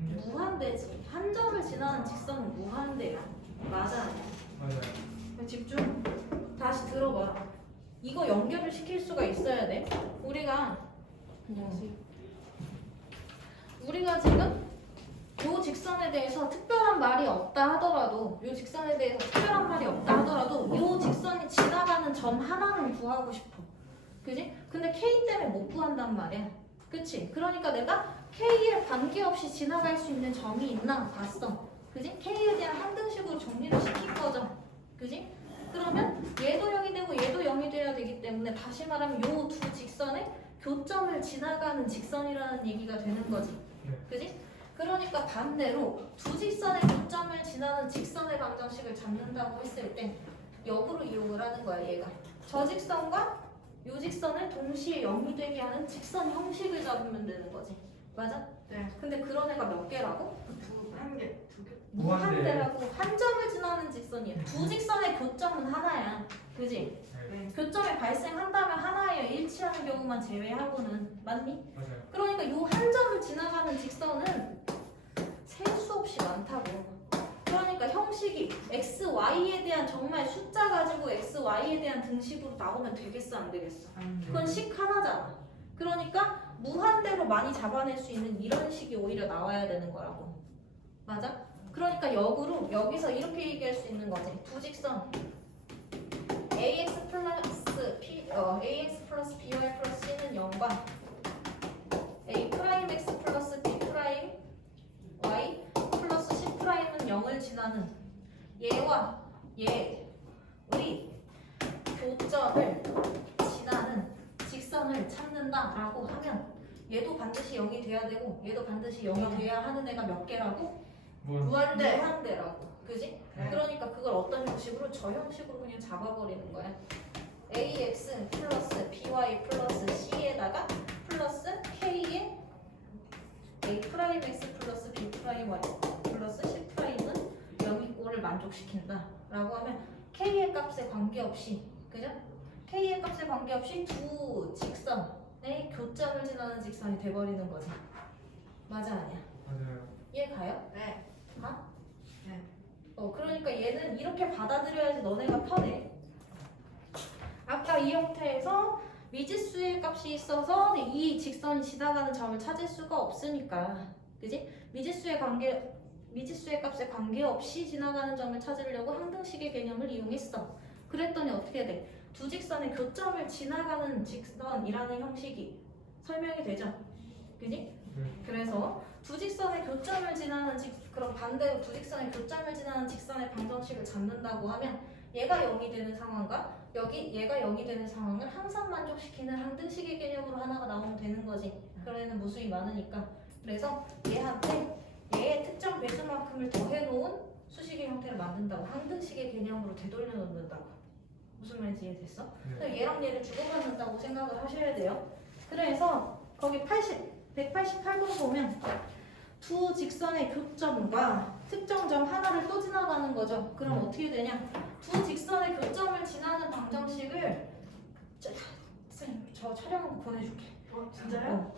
1개. 무한대지. 한 점을 지나는 직선은 무한대야. 맞아. 맞아요. 집중. 다시 들어봐. 이거 연결을 시킬 수가 있어야 돼. 우리가 지금 요 직선에 대해서 특별한 말이 없다 하더라도 요 직선에 대해서 특별한 말이 없다 하더라도 요 직선이 지나가는 점 하나는 구하고 싶어. 그지? 근데 K 때문에 못 구한단 말이야. 그치? 그러니까 내가 K에 관계없이 지나갈 수 있는 점이 있나 봤어. 그지? K에 대한 한 등식으로 정리를 시킨 거죠. 그지? 그러면 얘도 0이 되고 얘도 0이 돼야 되기 때문에 다시 말하면 요 두 직선의 교점을 지나가는 직선이라는 얘기가 되는 거지. 그지? 그러니까 반대로 두 직선의 교점을 지나는 직선의 방정식을 잡는다고 했을 때 역으로 이용을 하는 거야 얘가. 저 직선과 요 직선을 동시에 0이 되게 하는 직선 형식을 잡으면 되는 거지. 맞아? 네. 근데 그런 애가 몇 개라고? 한 개, 두 개. 무한대. 무한대라고. 한 점을 지나는 직선이야. 두 직선의 교점은 하나야. 그지? 네. 교점이 발생한다면 하나예요. 일치하는 경우만 제외하고는. 맞니? 맞아요. 그러니까 요 한 점을 지나가는 직선은 셀 수 없이 많다고. 그러니까 형식이 x, y에 대한 정말 숫자 가지고 x, y에 대한 등식으로 나오면 되겠어, 안 되겠어? 그건 식 하나잖아. 그러니까 무한대로 많이 잡아낼 수 있는 이런 식이 오히려 나와야 되는 거라고. 맞아? 그러니까 역으로 여기서 이렇게 얘기할 수 있는 거지. 두 직선 ax 플러스 ax 플러스 by 플러스 c는 0과 a 프라임 x 플러스 b 프라임 y 플러스 c 프라임은 0을 지나는 얘와 얘의 교점을 지나는 직선을 찾는다라고 하면 얘도 반드시 0이 돼야 되고 얘도 반드시 0이 돼야 하는 애가 몇 개라고? 무한대. 무한대라고. 그지? 네. 그러니까 그걸 어떤 형식으로? 저 형식으로 그냥 잡아버리는 거야. ax 플러스 by 플러스 c에다가 플러스 k에 a 프라임 x 플러스 b 프라임 y 플러스 c 프라임은 0을 만족시킨다 라고 하면 k의 값에 관계없이, 그죠? k의 값에 관계없이 두 직선의 교점을 지나는 직선이 돼버리는 거지. 맞아, 아니야? 맞아요. 이해 가요? 네. 가? 네. 그러니까 얘는 이렇게 받아들여야지 너네가 편해. 아까 이 형태에서 미지수의 값이 있어서 이 직선이 지나가는 점을 찾을 수가 없으니까, 그지? 미지수의 값에 관계없이 지나가는 점을 찾으려고 항등식의 개념을 이용했어. 그랬더니 어떻게 돼? 두 직선의 교점을 지나가는 직선이라는 형식이 설명이 되죠. 그지? 그래서 두 직선의 교점을 지나는 그럼 반대로 두 직선의 교점을 지나는 직선의 방정식을 잡는다고 하면 얘가 0이 되는 상황과 여기 얘가 0이 되는 상황을 항상 만족시키는 항등식의 개념으로 하나가 나오면 되는 거지. 그런 애는 무수히 많으니까. 그래서 얘한테 얘의 특정 배수만큼을 더해놓은 수식의 형태를 만든다고. 항등식의 개념으로 되돌려 놓는다고. 무슨 말인지 이해됐어? 그래서 얘랑 얘를 주고받는다고 생각을 하셔야 돼요. 그래서 거기 188번 보면 두 직선의 교점과 특정 점 하나를 또 지나가는 거죠. 그럼 어떻게 되냐? 두 직선의 교점을 지나는 방정식을 선생님 저 촬영 보내줄게. 진짜요?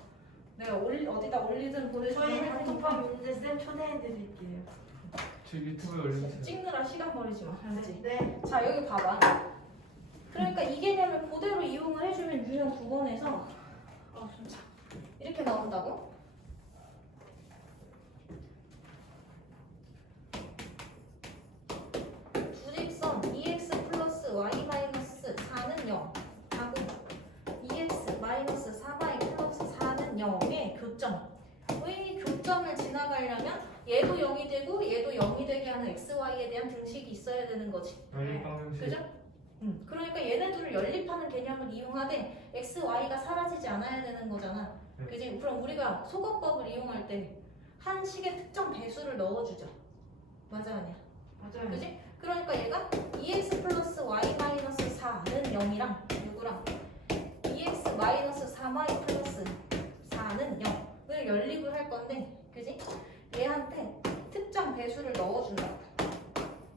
내가 어디다 올리든 보내주면 저희 하니까. 한국판 문제쌤 초대해드릴게요. 제 유튜브에 올려주세요. 찍느라 시간 버리지 마. 알지? 네. 자 여기 봐봐. 그러니까 이 개념을 그대로 이용을 해주면 유형 9번에서 이렇게 나온다고? 두 직선 2x 플러스 y 마이너스 4는 0 하고 2x 마이너스 4y 플러스 4는 0의 교점의 교점을 지나가려면 얘도 0이 되고 얘도 0이 되게 하는 x, y에 대한 등식이 있어야 되는 거지. 연립방정식. 그죠? 그러니까 얘네들을 연립하는 개념을 이용하되 x, y가 사라지지 않아야 되는 거잖아. 네. 그지? 그럼 우리가 소거법을 이용할 때 한 식의 특정 배수를 넣어주죠. 맞아, 아니야? 맞아요. 그지? 그러니까 얘가 2x 플러스 y 마이너스 4는 0이랑 누구랑 2x 마이너스 3y 플러스 4는 0을 연립을 할 건데, 그지? 얘한테 특정 배수를 넣어준다.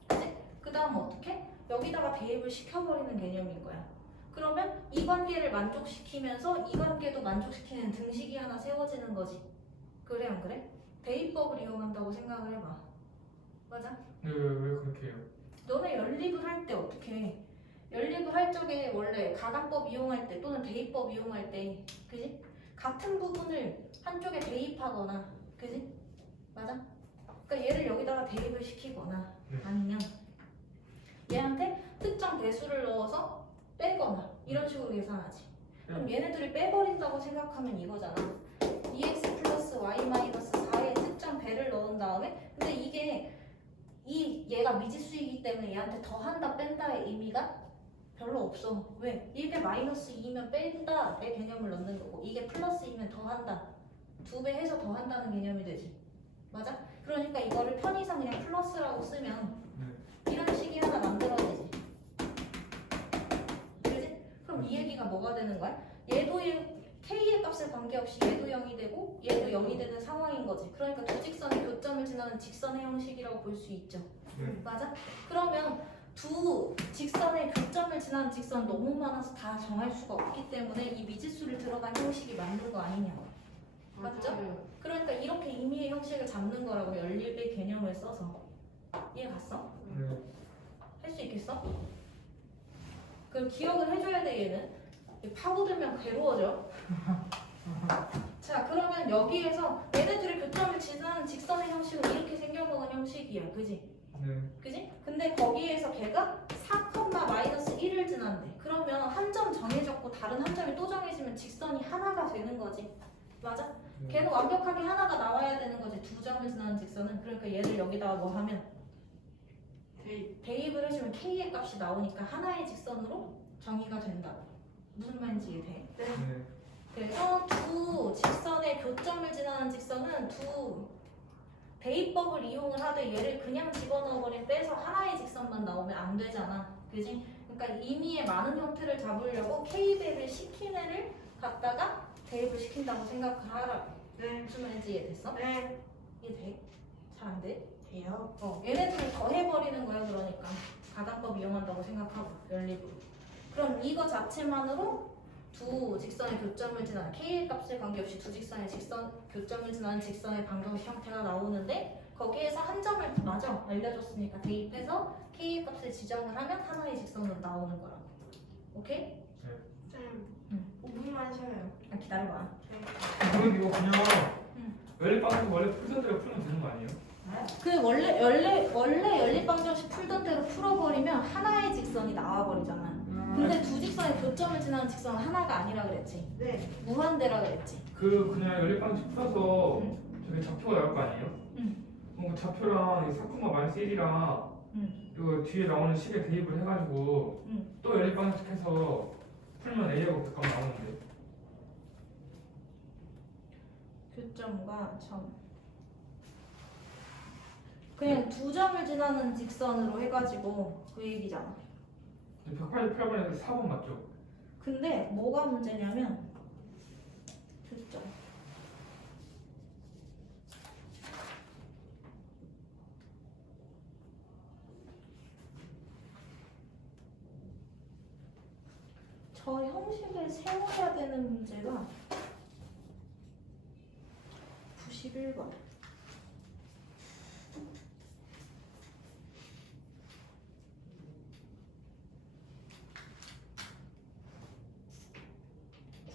그지? 그 다음 어떻게? 여기다가 대입을 시켜버리는 개념인 거야. 그러면 이 관계를 만족시키면서 이 관계도 만족시키는 등식이 하나 세워지는 거지. 그래, 안 그래? 대입법을 이용한다고 생각을 해봐. 맞아? 왜 그렇게 해요? 너네 연립을 할 때 어떻게 해? 연립을 할 적에 원래 가강법 이용할 때 또는 대입법 이용할 때, 그지? 같은 부분을 한쪽에 대입하거나, 그지? 맞아? 그러니까 얘를 여기다가 대입을 시키거나 아니면 얘한테 특정 배수를 넣어서 빼거나 이런 식으로 계산하지. 그럼 얘네들을 빼버린다고 생각하면 이거잖아. 2x 플러스 y 마이너스 4의 특정 배를 넣은 다음에, 근데 이게 얘가 미지수이기 때문에 얘한테 더한다 뺀다의 의미가 별로 없어. 왜? 이게 마이너스 2면 뺀다의 개념을 넣는 거고 이게 플러스이면 더한다. 2배 해서 더한다는 개념이 되지. 맞아? 그러니까 이거를 편의상 그냥 플러스라고 쓰면 이런 식이 하나 만들어지지. 그지? 그럼 이 얘기가 의미가 뭐가 되는 거야? 얘도 K의 값에 관계없이 얘도 0이 되고 얘도 0이 되는 상황인 거지. 그러니까 두 직선의 교점을 지나는 직선의 형식이라고 볼 수 있죠. 네. 맞아? 그러면 두 직선의 교점을 지나는 직선 너무 많아서 다 정할 수가 없기 때문에 이 미지수를 들어간 형식이 맞는 거 아니냐고. 맞죠? 그러니까 이렇게 임의의 형식을 잡는 거라고 연립의 개념을 써서. 이해 갔어? 네. 할 수 있겠어? 그럼 기억을 해줘야 돼 얘는. 파고들면 괴로워져. 자 그러면 여기에서 얘네 둘이 교점을 지나는 직선의 형식은 이렇게 생겨먹은 형식이야. 그지? 네. 그지? 근데 거기에서 걔가 4,-1을 지난대. 그러면 한 점 정해졌고 다른 한 점이 또 정해지면 직선이 하나가 되는 거지. 맞아? 네. 걔는 완벽하게 하나가 나와야 되는 거지. 두 점을 지나는 직선은. 그러니까 얘를 여기다가 뭐 하면 대입을 해주면 K의 값이 나오니까 하나의 직선으로 정의가 된다고. 무슨 말인지 이해돼? 네. 그래서 두 직선의 교점을 지나는 직선은 두 대입법을 이용을 하되 얘를 그냥 집어넣어버리면 빼서 하나의 직선만 나오면 안 되잖아. 그지? 그러니까 임의의 많은 형태를 잡으려고 K 대입을 시킨 애를 갖다가 대입을 시킨다고 생각을 하라고. 네. 무슨 말인지 이해됐어? 네. 이해돼? 잘 안 돼? 돼요. 얘네들을 더해버리는 거야. 그러니까 가담법 이용한다고 생각하고 연립으로. 그럼 이거 자체만으로 두 직선의 교점을 지나는 K의 값에 관계없이 두 직선의 교점을 지나는 직선의 방정식 형태가 나오는데 거기에서 한 점을 맞아 알려줬으니까 대입해서 K의 값을 지정을 하면 하나의 직선으로 나오는 거라고. 오케이? 쌤. 응. 5분만 쉬어요. 아, 기다려봐. 그럼 이거 그냥 응. 연립방식 원래 풀던 대로 풀면 되는 거 아니에요? 그 원래 연립방정식 풀던 대로 풀어버리면 하나의 직선이 나와버리잖아. 근데 두 직선의 교점을 지나는 직선은 하나가 아니라 그랬지. 네. 무한대라 그랬지. 그냥 연립방식 풀어서 응. 저기 좌표가 나올 거 아니에요? 응. 그 좌표랑 4,-1이랑 응. 이거 뒤에 나오는 식에 대입을 해가지고 응. 또 연립방식 해서 풀면 A하고 B 값 나오는데. 교점과 점. 그냥 두 점을 지나는 직선으로 해가지고 그 얘기잖아. 188번에서 4번 맞죠? 근데 뭐가 문제냐면 교점. 저 형식을 세워야 되는 문제가 91번.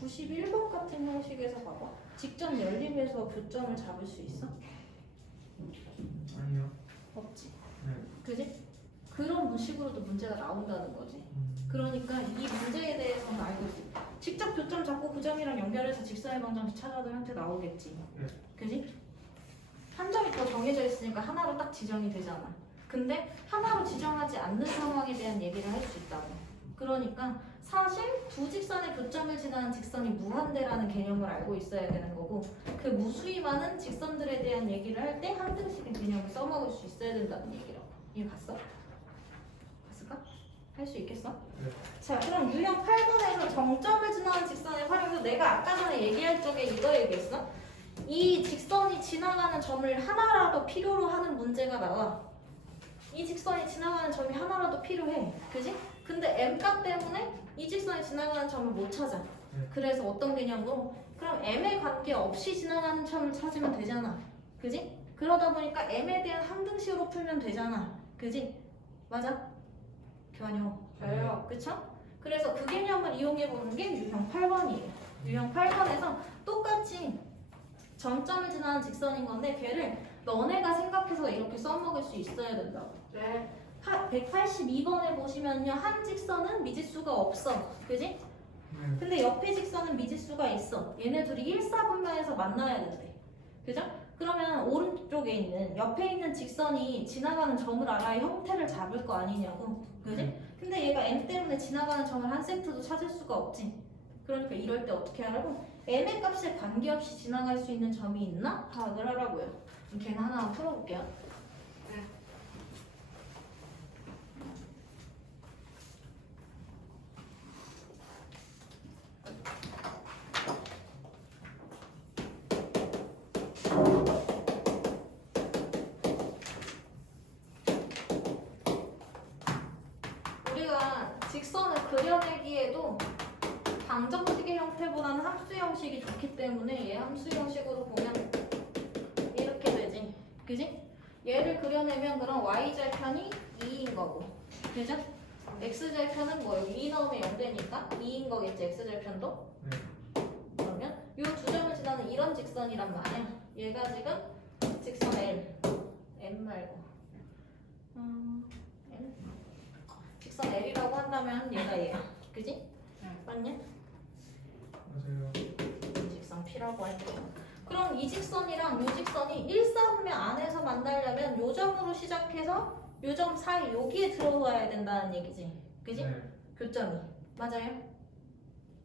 (91번) 같은 형식에서 봐봐. 직접 연립에서 교점을 잡을 수 있어? 아니요. 없지. 네. 그지? 그런 식으로도 문제가 나온다는 거지. 그러니까 이 문제에 대해서는 알고 있어. 직접 교점 잡고 그 점이랑 연결해서 직선의 방정식 찾아도 형태 나오겠지. 네. 그지? 한 점이 더 정해져 있으니까 하나로 딱 지정이 되잖아. 근데 하나로 지정하지 않는 상황에 대한 얘기를 할 수 있다고. 그러니까 사실 두 직선의 교점을 지나는 직선이 무한대라는 개념을 알고 있어야 되는 거고 그 무수히 많은 직선들에 대한 얘기를 할 때 한등식의 개념을 써먹을 수 있어야 된다는 얘기라고. 이해 갔어? 갔을까? 할 수 있겠어? 네. 자 그럼 유형 8번에서 정점을 지나는 직선의 활용도 내가 아까 전에 얘기할 적에 이거 얘기했어. 이 직선이 지나가는 점을 하나라도 필요로 하는 문제가 나와. 이 직선이 지나가는 점이 하나라도 필요해. 그지? 근데 m값 때문에 이 직선이 지나가는 점을 못 찾아. 네. 그래서 어떤 개념으로? 그럼 m에 관계없이 지나가는 점을 찾으면 되잖아. 그지? 그러다 보니까 m에 대한 함등식으로 풀면 되잖아. 그지? 맞아? 교환형. 저요. 그쵸? 그래서 그 개념을 이용해보는 게 유형 8번이에요. 유형 8번에서 똑같이 점점을 지나는 직선인 건데 걔를 너네가 생각해서 이렇게 써먹을 수 있어야 된다고. 네. 182번에 보시면요. 한 직선은 미지수가 없어. 그지? 네. 근데 옆에 직선은 미지수가 있어. 얘네 둘이 1사분면에서 만나야 된대. 그죠? 그러면 오른쪽에 있는 옆에 있는 직선이 지나가는 점을 알아야 형태를 잡을 거 아니냐고. 그지? 근데 얘가 m 때문에 지나가는 점을 한 세트도 찾을 수가 없지. 그러니까 이럴 때 어떻게 하라고? m의 값에 관계없이 지나갈 수 있는 점이 있나? 파악을 하라고요. 그럼 걔는 하나 풀어볼게요. 그려내기에도 방정식의 형태보다는 함수 형식이 좋기 때문에 얘 함수 형식으로 보면 이렇게 되지. 그지? 얘를 그려내면 그럼 y절편이 2인 거고. 그죠? x절편은 뭐 여기 2 넣으면 0 되니까 2인 거겠지, x절편도? 네. 그러면 이 두 점을 지나는 이런 직선이란 말이야. 얘가 지금 직선 L. M 말고. L. 직선 L이라고 한다면 얘가 얘야. 그지? 맞냐? 맞아요. 직선 P라고 할게요. 그럼 이 직선이랑 이 직선이 일사분면 안에서 만나려면 요 점으로 시작해서 요 점 사이 여기에 들어와야 된다는 얘기지. 그지? 네. 교점이. 맞아요?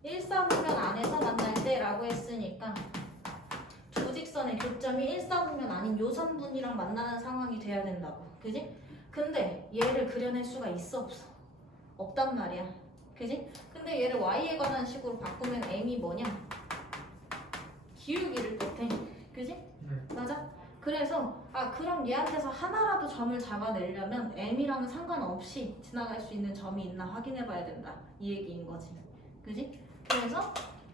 일사분면 안에서 만날 때라고 했으니까 두 직선의 교점이 일사분면 아닌 요 선분이랑 만나는 상황이 돼야 된다고. 그지? 근데 얘를 그려낼 수가 있어 없어? 없단 말이야. 그지? 근데 얘를 y에 관한 식으로 바꾸면 m이 뭐냐? 기울기를 뜻해. 그지? 네. 맞아? 그래서 그럼 얘한테서 하나라도 점을 잡아내려면 m이랑은 상관없이 지나갈 수 있는 점이 있나 확인해 봐야 된다. 이 얘기인 거지. 그지? 그래서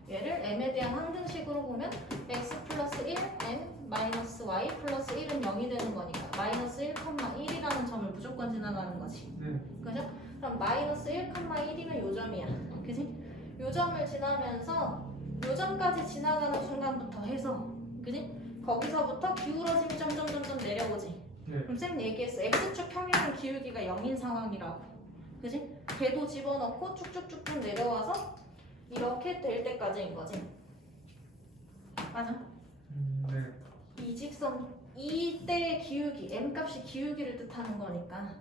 얘를 m에 대한 항등식으로 보면 x 플러스 1, m 마이너스 y 플러스 1은 0이 되는 거니까 마이너스 1,1이라는 점을 무조건 지나가는 거지. 네. 그죠? 그럼 마이너스 1,1이면 요 점이야. 그지? 요 점을 지나면서 요 점까지 지나가는 순간부터 해서 그지? 거기서부터 기울어짐이 점점 내려오지. 네. 그럼 쌤 얘기했어. x축 평행은 기울기가 0인 상황이라고. 그지? 궤도 집어넣고 쭉쭉쭉쭉 내려와서 이렇게 될 때까지인 거지. 맞아? 네. 이 직선 이때의 기울기 m값이 기울기를 뜻하는 거니까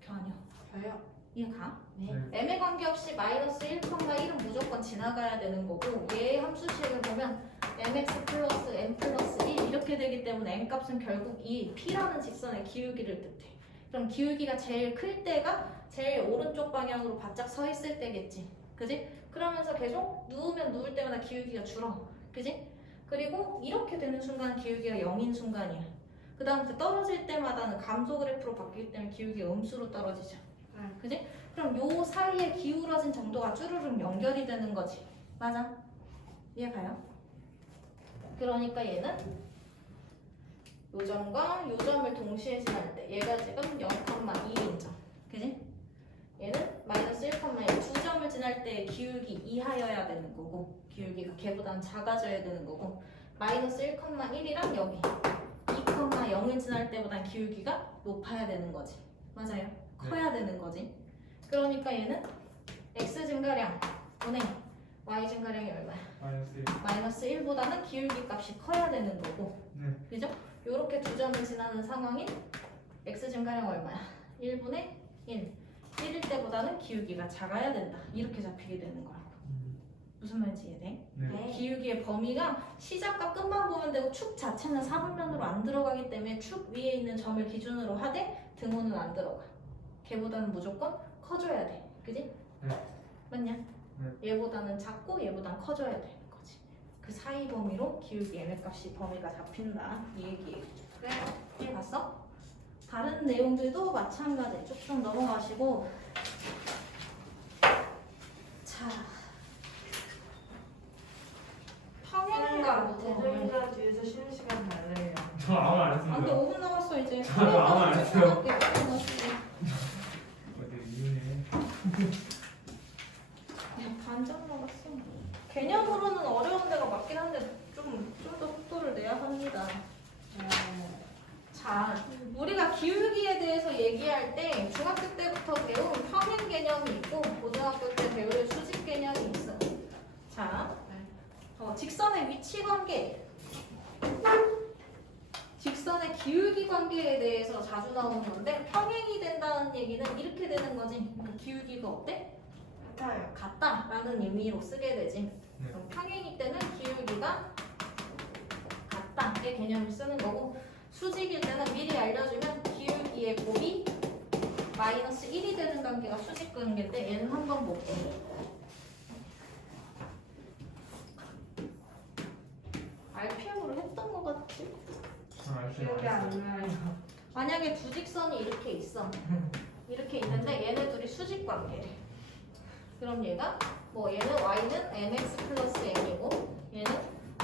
교환이요. 저요? 이해가? 네. m에 관계없이 마이너스 1,1은 무조건 지나가야 되는 거고 얘의 함수식을 보면 mx 플러스 m 플러스 1 이렇게 되기 때문에 m값은 결국 이 p라는 직선의 기울기를 뜻해. 그럼 기울기가 제일 클 때가 제일 오른쪽 방향으로 바짝 서 있을 때겠지. 그지? 그러면서 계속 누우면 누울 때마다 기울기가 줄어. 그지? 그리고 이렇게 되는 순간 기울기가 0인 순간이야. 그 다음 떨어질 때마다는 감소 그래프로 바뀌기 때문에 기울기가 음수로 떨어지죠. 그지? 그럼 요 사이에 기울어진 정도가 쭈르륵 연결이 되는 거지. 맞아? 이해가요? 그러니까 얘는 요 점과 요 점을 동시에 지날 때 얘가 지금 0,1인 점. 그지? 얘는 마이너스 1,1 두 점을 지날 때 기울기 이하여야 되는 거고 기울기가 걔보다는 작아져야 되는 거고 마이너스 1,1이랑 여기 2,0을 지날 때보단 기울기가 높아야 되는 거지. 맞아요? 커야 되는 거지. 그러니까 얘는 x 증가량 분의 y 증가량이 얼마야? 마이너스 1. 마이너스 1보다는 기울기 값이 커야 되는 거고. 네. 그죠? 요렇게 두 점을 지나는 상황인 x 증가량 얼마야? 1분의 1. 1일 때보다는 기울기가 작아야 된다. 이렇게 잡히게 되는 거라고. 무슨 말인지 이해돼? 네. 기울기의 범위가 시작과 끝만 보면 되고 축 자체는 사분면으로 안 들어가기 때문에 축 위에 있는 점을 기준으로 하되 등호는 안 들어가. 걔보다는 무조건 커져야 돼. 그지? 네. 맞냐? 네. 얘보다는 작고 얘보다는 커져야 되는 거지. 그 사이 범위로 기울기 m값이 범위가 잡힌다. 이 얘기예요. 네. 이해 갔어? 다른 내용들도 마찬가지. 쭉쭉 넘어가시고 자 평행과 대전자 뒤에서 쉬는 시간 달래요. 저 아무 말 안 안돼 했습니다. 5분 남았어 이제. 저도 아무 말 안 했어요. 네, 어디 이유네. 반장 남았어. 개념으로는 어려운 데가 맞긴 한데 좀 더 속도를 내야 합니다. 자, 우리가 기울기에 대해서 얘기할 때 중학교 때부터 배운 평행 개념이 있고 고등학교 때 배울 수직 개념이 있어. 자, 직선의 위치 관계, 직선의 기울기 관계에 대해서 자주 나오는 건데 평행이 된다는 얘기는 이렇게 되는 거지. 그 기울기가 어때? 같아요. 같다라는 의미로 쓰게 되지. 네. 그럼 평행일 때는 기울기가 같다의 개념을 쓰는 거고 수직일 때는 미리 알려주면 기울기의 곱이 마이너스 1이 되는 관계가 수직 관계인데 얘는 한번 볼게. RPM으로 했던 거 같지? 저 알지 기억이 안 나요. 만약에 두 직선이 이렇게 있어. 이렇게 있는데 얘네 둘이 수직 관계래. 그럼 얘가 뭐 얘는 y는 mx 플러스 m이고 얘는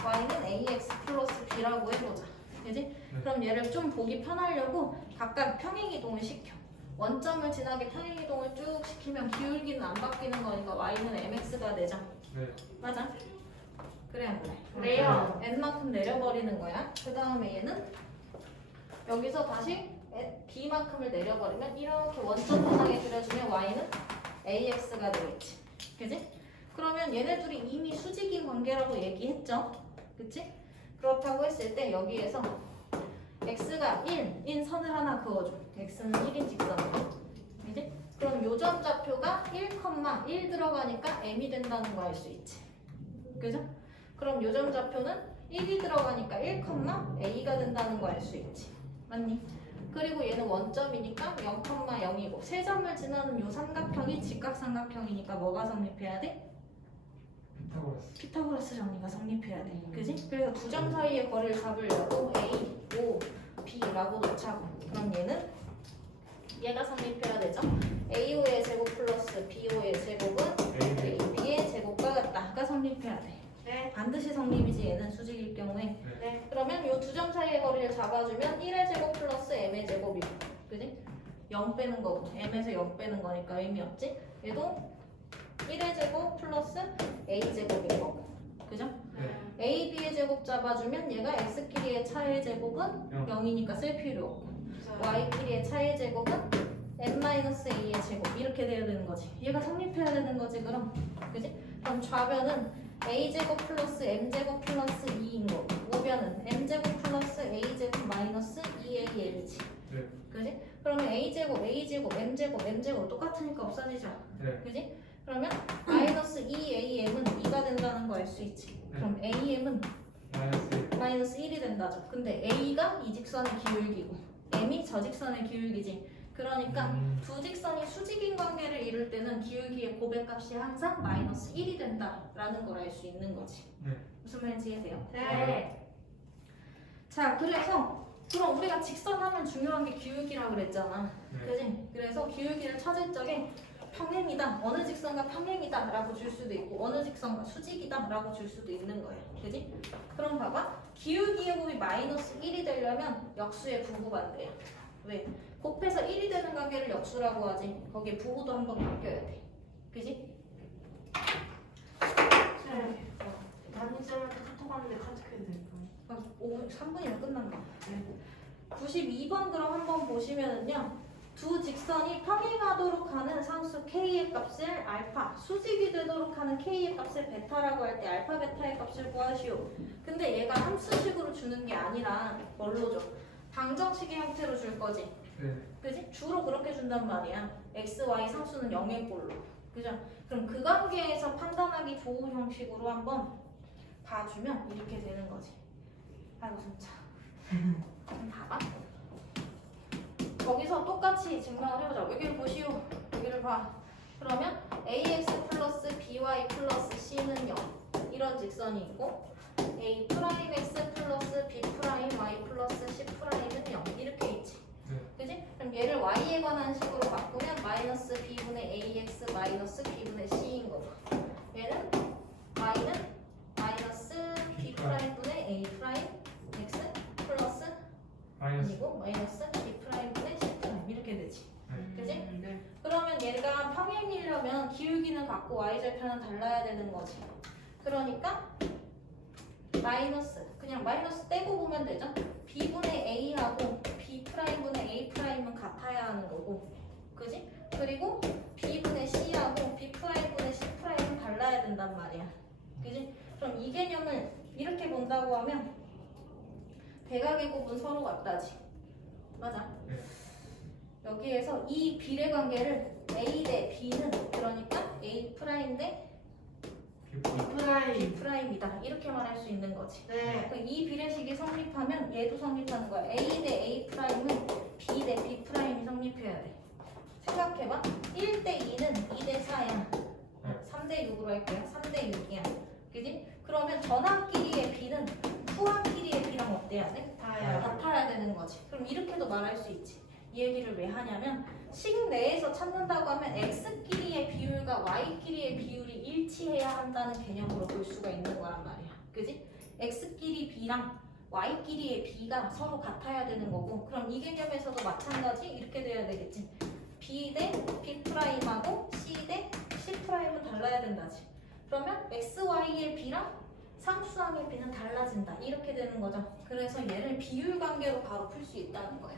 y는 ax 플러스 b라고 해보자. 그지? 그럼 얘를 좀 보기 편하려고 각각 평행이동을 시켜. 원점을 지나게 평행이동을 쭉 시키면 기울기는 안 바뀌는 거니까 y는 mx가 되죠. 네. 맞아? 그래 안 그래? 그래요. n만큼 내려버리는 거야. 그 다음에 얘는 여기서 다시 b만큼을 내려버리면 이렇게 원점 방향에 그려주면 y는 ax가 되겠지. 그지? 그러면 얘네 둘이 이미 수직인 관계라고 얘기했죠. 그치? 그렇다고 했을 때 여기에서 x가 1인 선을 하나 그어줘. x는 1인 직선으로. 그지? 그럼 요점 좌표가 1,1 들어가니까 m이 된다는 거 알 수 있지. 그죠? 그럼 요점 좌표는 1이 들어가니까 1,a가 된다는 거 알 수 있지. 맞니? 그리고 얘는 원점이니까 0,0이고 세 점을 지나는 요 삼각형이 직각삼각형이니까 뭐가 성립해야 돼? 피타고라스. 피타고라스 정리가 성립해야 돼. 그지? 그래서 두 점 사이의 거리를 잡으려고 A, O, B라고 놓자고. 그럼 얘는 얘가 성립해야 되죠? AO의 제곱 플러스 BO의 제곱은 AB의 제곱과 같다가 성립해야 돼. 네. 반드시 성립이지 얘는 수직일 경우에. 네. 그러면 이 두 점 사이의 거리를 잡아주면 1의 제곱 플러스 m의 제곱이고, 그지? 0 빼는 거고, m에서 0 빼는 거니까 의미 없지? 얘도 1의 제곱 플러스 a 제곱인 거고, 그죠? 네. a, b의 제곱 잡아주면 얘가 x끼리의 차의 제곱은 0이니까 쓸 필요 없고, y끼리의 차의 제곱은 n-a의 제곱 이렇게 돼야 되는 거지. 얘가 성립해야 되는 거지 그럼, 그지? 그럼 좌변은 a제곱 플러스 m제곱 플러스 2인 거고 우변은 m제곱 플러스 a제곱 마이너스 2al이지. 네. 그지? 그러면 a제곱, a제곱, m제곱 똑같으니까 없어지죠. 네. 그지? 그러면 마이너스 2am은 2가 된다는 거 알 수 있지. 그럼 am은 마이너스. 마이너스 1이 된다죠. 근데 a가 이 직선의 기울기고 m이 저 직선의 기울기지. 그러니까 두 직선이 수직인 관계를 이룰 때는 기울기의 고백값이 항상 마이너스 1이 된다라는 걸 알 수 있는 거지. 네. 무슨 말인지 이해돼요? 네. 자, 그래서 그럼 우리가 직선하면 중요한 게 기울기라고 그랬잖아. 네. 그지? 그래서 기울기를 찾을 적에 평행이다, 어느 직선과 평행이다 라고 줄 수도 있고 어느 직선과 수직이다 라고 줄 수도 있는 거예요. 그지? 그럼 봐봐. 기울기의 곱이 마이너스 1이 되려면 역수의 부호가 안 돼요. 왜? 곱해서 1이 되는 관계를 역수라고 하지. 거기에 부호도 한번 바뀌어야 돼. 그지? 네. 담임쌤한테 카톡 왔는데 카톡해도 될까요? 3분이면 끝난다. 네. 92번 그럼 한번 보시면은요. 두 직선이 평행하도록 하는 상수 k의 값을 알파, 수직이 되도록 하는 k의 값을 베타라고 할 때 알파, 베타의 값을 구하시오. 근데 얘가 함수식으로 주는 게 아니라 뭘로 줘? 방정식의 형태로 줄 거지. 네. 그지? 주로 그렇게 준단 말이야. x, y 상수는 0의 꼴로. 그죠? 그럼 그 관계에서 판단하기 좋은 형식으로 한번 봐주면 이렇게 되는 거지. 아이고 진짜. 그럼 봐봐. 거기서 똑같이 증명을 해보자. 여기를 보시오. 여기를 봐. 그러면 ax 플러스 by 플러스 c는 0. 이런 직선이 있고 a 프라임 x 플러스 b 프라임 y 플러스 c 프라임은 0. 이렇게 있지. 그지? 그럼 얘를 y에 관한 식으로 바꾸면 마이너스 b분의 ax 마이너스 b분의 c인 거고 얘는 y는 마이너스 b 프라임분의 a 프라임 x 플러스 마이너스. 아니고 마이너스 b 프라임분의 c 프라임 이렇게 되지. 그지? 네. 그러면 얘가 평행이려면 기울기는 같고 y절편은 달라야 되는 거지. 그러니까 마이너스 그냥 마이너스 떼고 보면 되죠. b분의 a하고 b 프라임분의 a 프라임은 같아야 하는 거고, 그지? 그리고 b분의 c하고 b 프라임분의 c 프라임은 달라야 된단 말이야. 그지? 그럼 이 개념을 이렇게 본다고 하면 대각의 곱은 서로 같다지. 맞아. 네. 여기에서 이 비례 관계를 a 대 b는 그러니까 a 프라임 대 b 프라임. 프라임이다 이렇게 말할 수 있는 거지. 네. 이 비례식이 성립하면 얘도 성립하는 거야. a 대 a 프라임은 b 대 b 프라임이 성립해야 돼. 생각해봐. 1 대 2는 2 대 4야. 3 대 6으로 할게요. 3 대 6이야. 그지? 그러면 전항끼리의 b는 후항끼리의 b랑 어때야 돼? 다요. 같아야 되는 거지. 그럼 이렇게도 말할 수 있지. 이 얘기를 왜 하냐면 식 내에서 찾는다고 하면 x끼리의 비율과 y끼리의 비율이 일치해야 한다는 개념으로 볼 수가 있는 거란 말이야. 그지? x끼리 b랑 y끼리의 b가 서로 같아야 되는 거고, 그럼 이 개념에서도 마찬가지 이렇게 돼야 되겠지. b 대 b'하고 c 대 c'은 달라야 된다지. 그러면 x, y의 b랑 상수항의 b는 달라진다. 이렇게 되는 거죠. 그래서 얘를 비율 관계로 바로 풀 수 있다는 거야.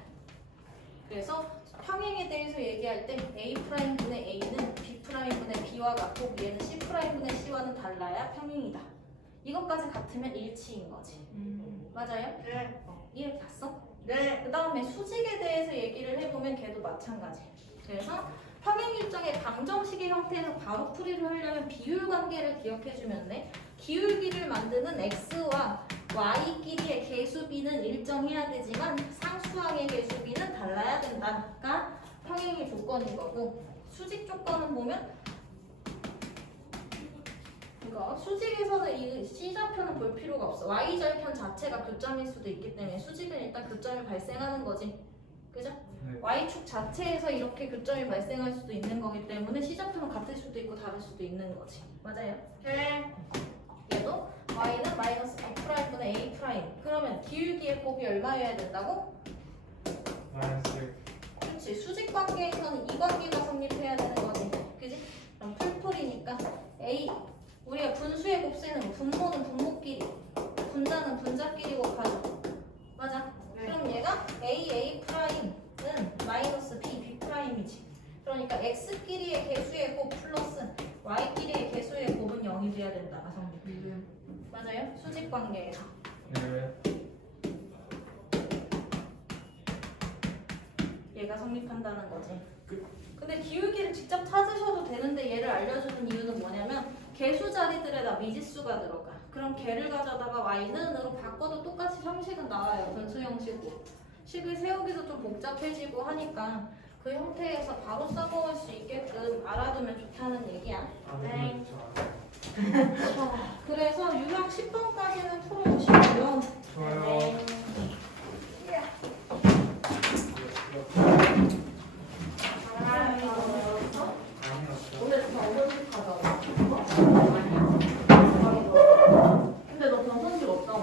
그래서 평행에 대해서 얘기할 때 A'분의 A는 B'분의 B와 같고 얘는 C'분의 C와는 달라야 평행이다. 이것까지 같으면 일치인 거지. 맞아요? 네. 이해 갔어? 네. 그 다음에 수직에 대해서 얘기를 해보면 걔도 마찬가지. 그래서 평행 일정의 방정식의 형태에서 바로 풀이를 하려면 비율 관계를 기억해주면 돼. 기울기를 만드는 x와 y끼리의 개수비는 일정해야 되지만 상수항의 개수비는 달라야 된다가 평행의 조건인 거고, 수직 조건은 보면 이거 수직에서는 이 C좌표는 볼 필요가 없어. Y절편 자체가 교점일 수도 있기 때문에 수직은 일단 교점이 발생하는 거지. 그죠? 네. Y축 자체에서 이렇게 교점이 발생할 수도 있는 거기 때문에 C좌표는 같을 수도 있고 다를 수도 있는 거지. 맞아요? 네. 얘도 Y는 마이너스 B'분의 A'. 그러면 기울기의 곱이 얼마여야 된다고? 마이너스 그렇지. 수직 관계에서는 이 관계가 성립해야 되는 거지. 그지? 그럼 풀풀이니까 A, 우리가 분수의 곱셈은 분모는 분모끼리, 분자는 분자끼리 곱하죠. 맞아. 네. 그럼 얘가 A''는 마이너스 B, B'이지. 그러니까 X끼리의 개수의 곱 플러스 Y끼리의 개수의 곱은 0이 돼야 된다가 성립. 맞아요? 수직 관계에서. 네. 얘가 성립한다는 거지. 근데 기울기를 직접 찾으셔도 되는데 얘를 알려주는 이유는 뭐냐면 개수 자리들에다 미지수가 들어가. 그럼 걔를 가져다가 y는으로 바꿔도 똑같이 형식은 나와요. 분수 형식으로. 식을 세우기도 좀 복잡해지고 하니까 그 형태에서 바로 써먹을 수 있게끔 알아두면 좋다는 얘기야. 아, 네. 그래서 유형 10번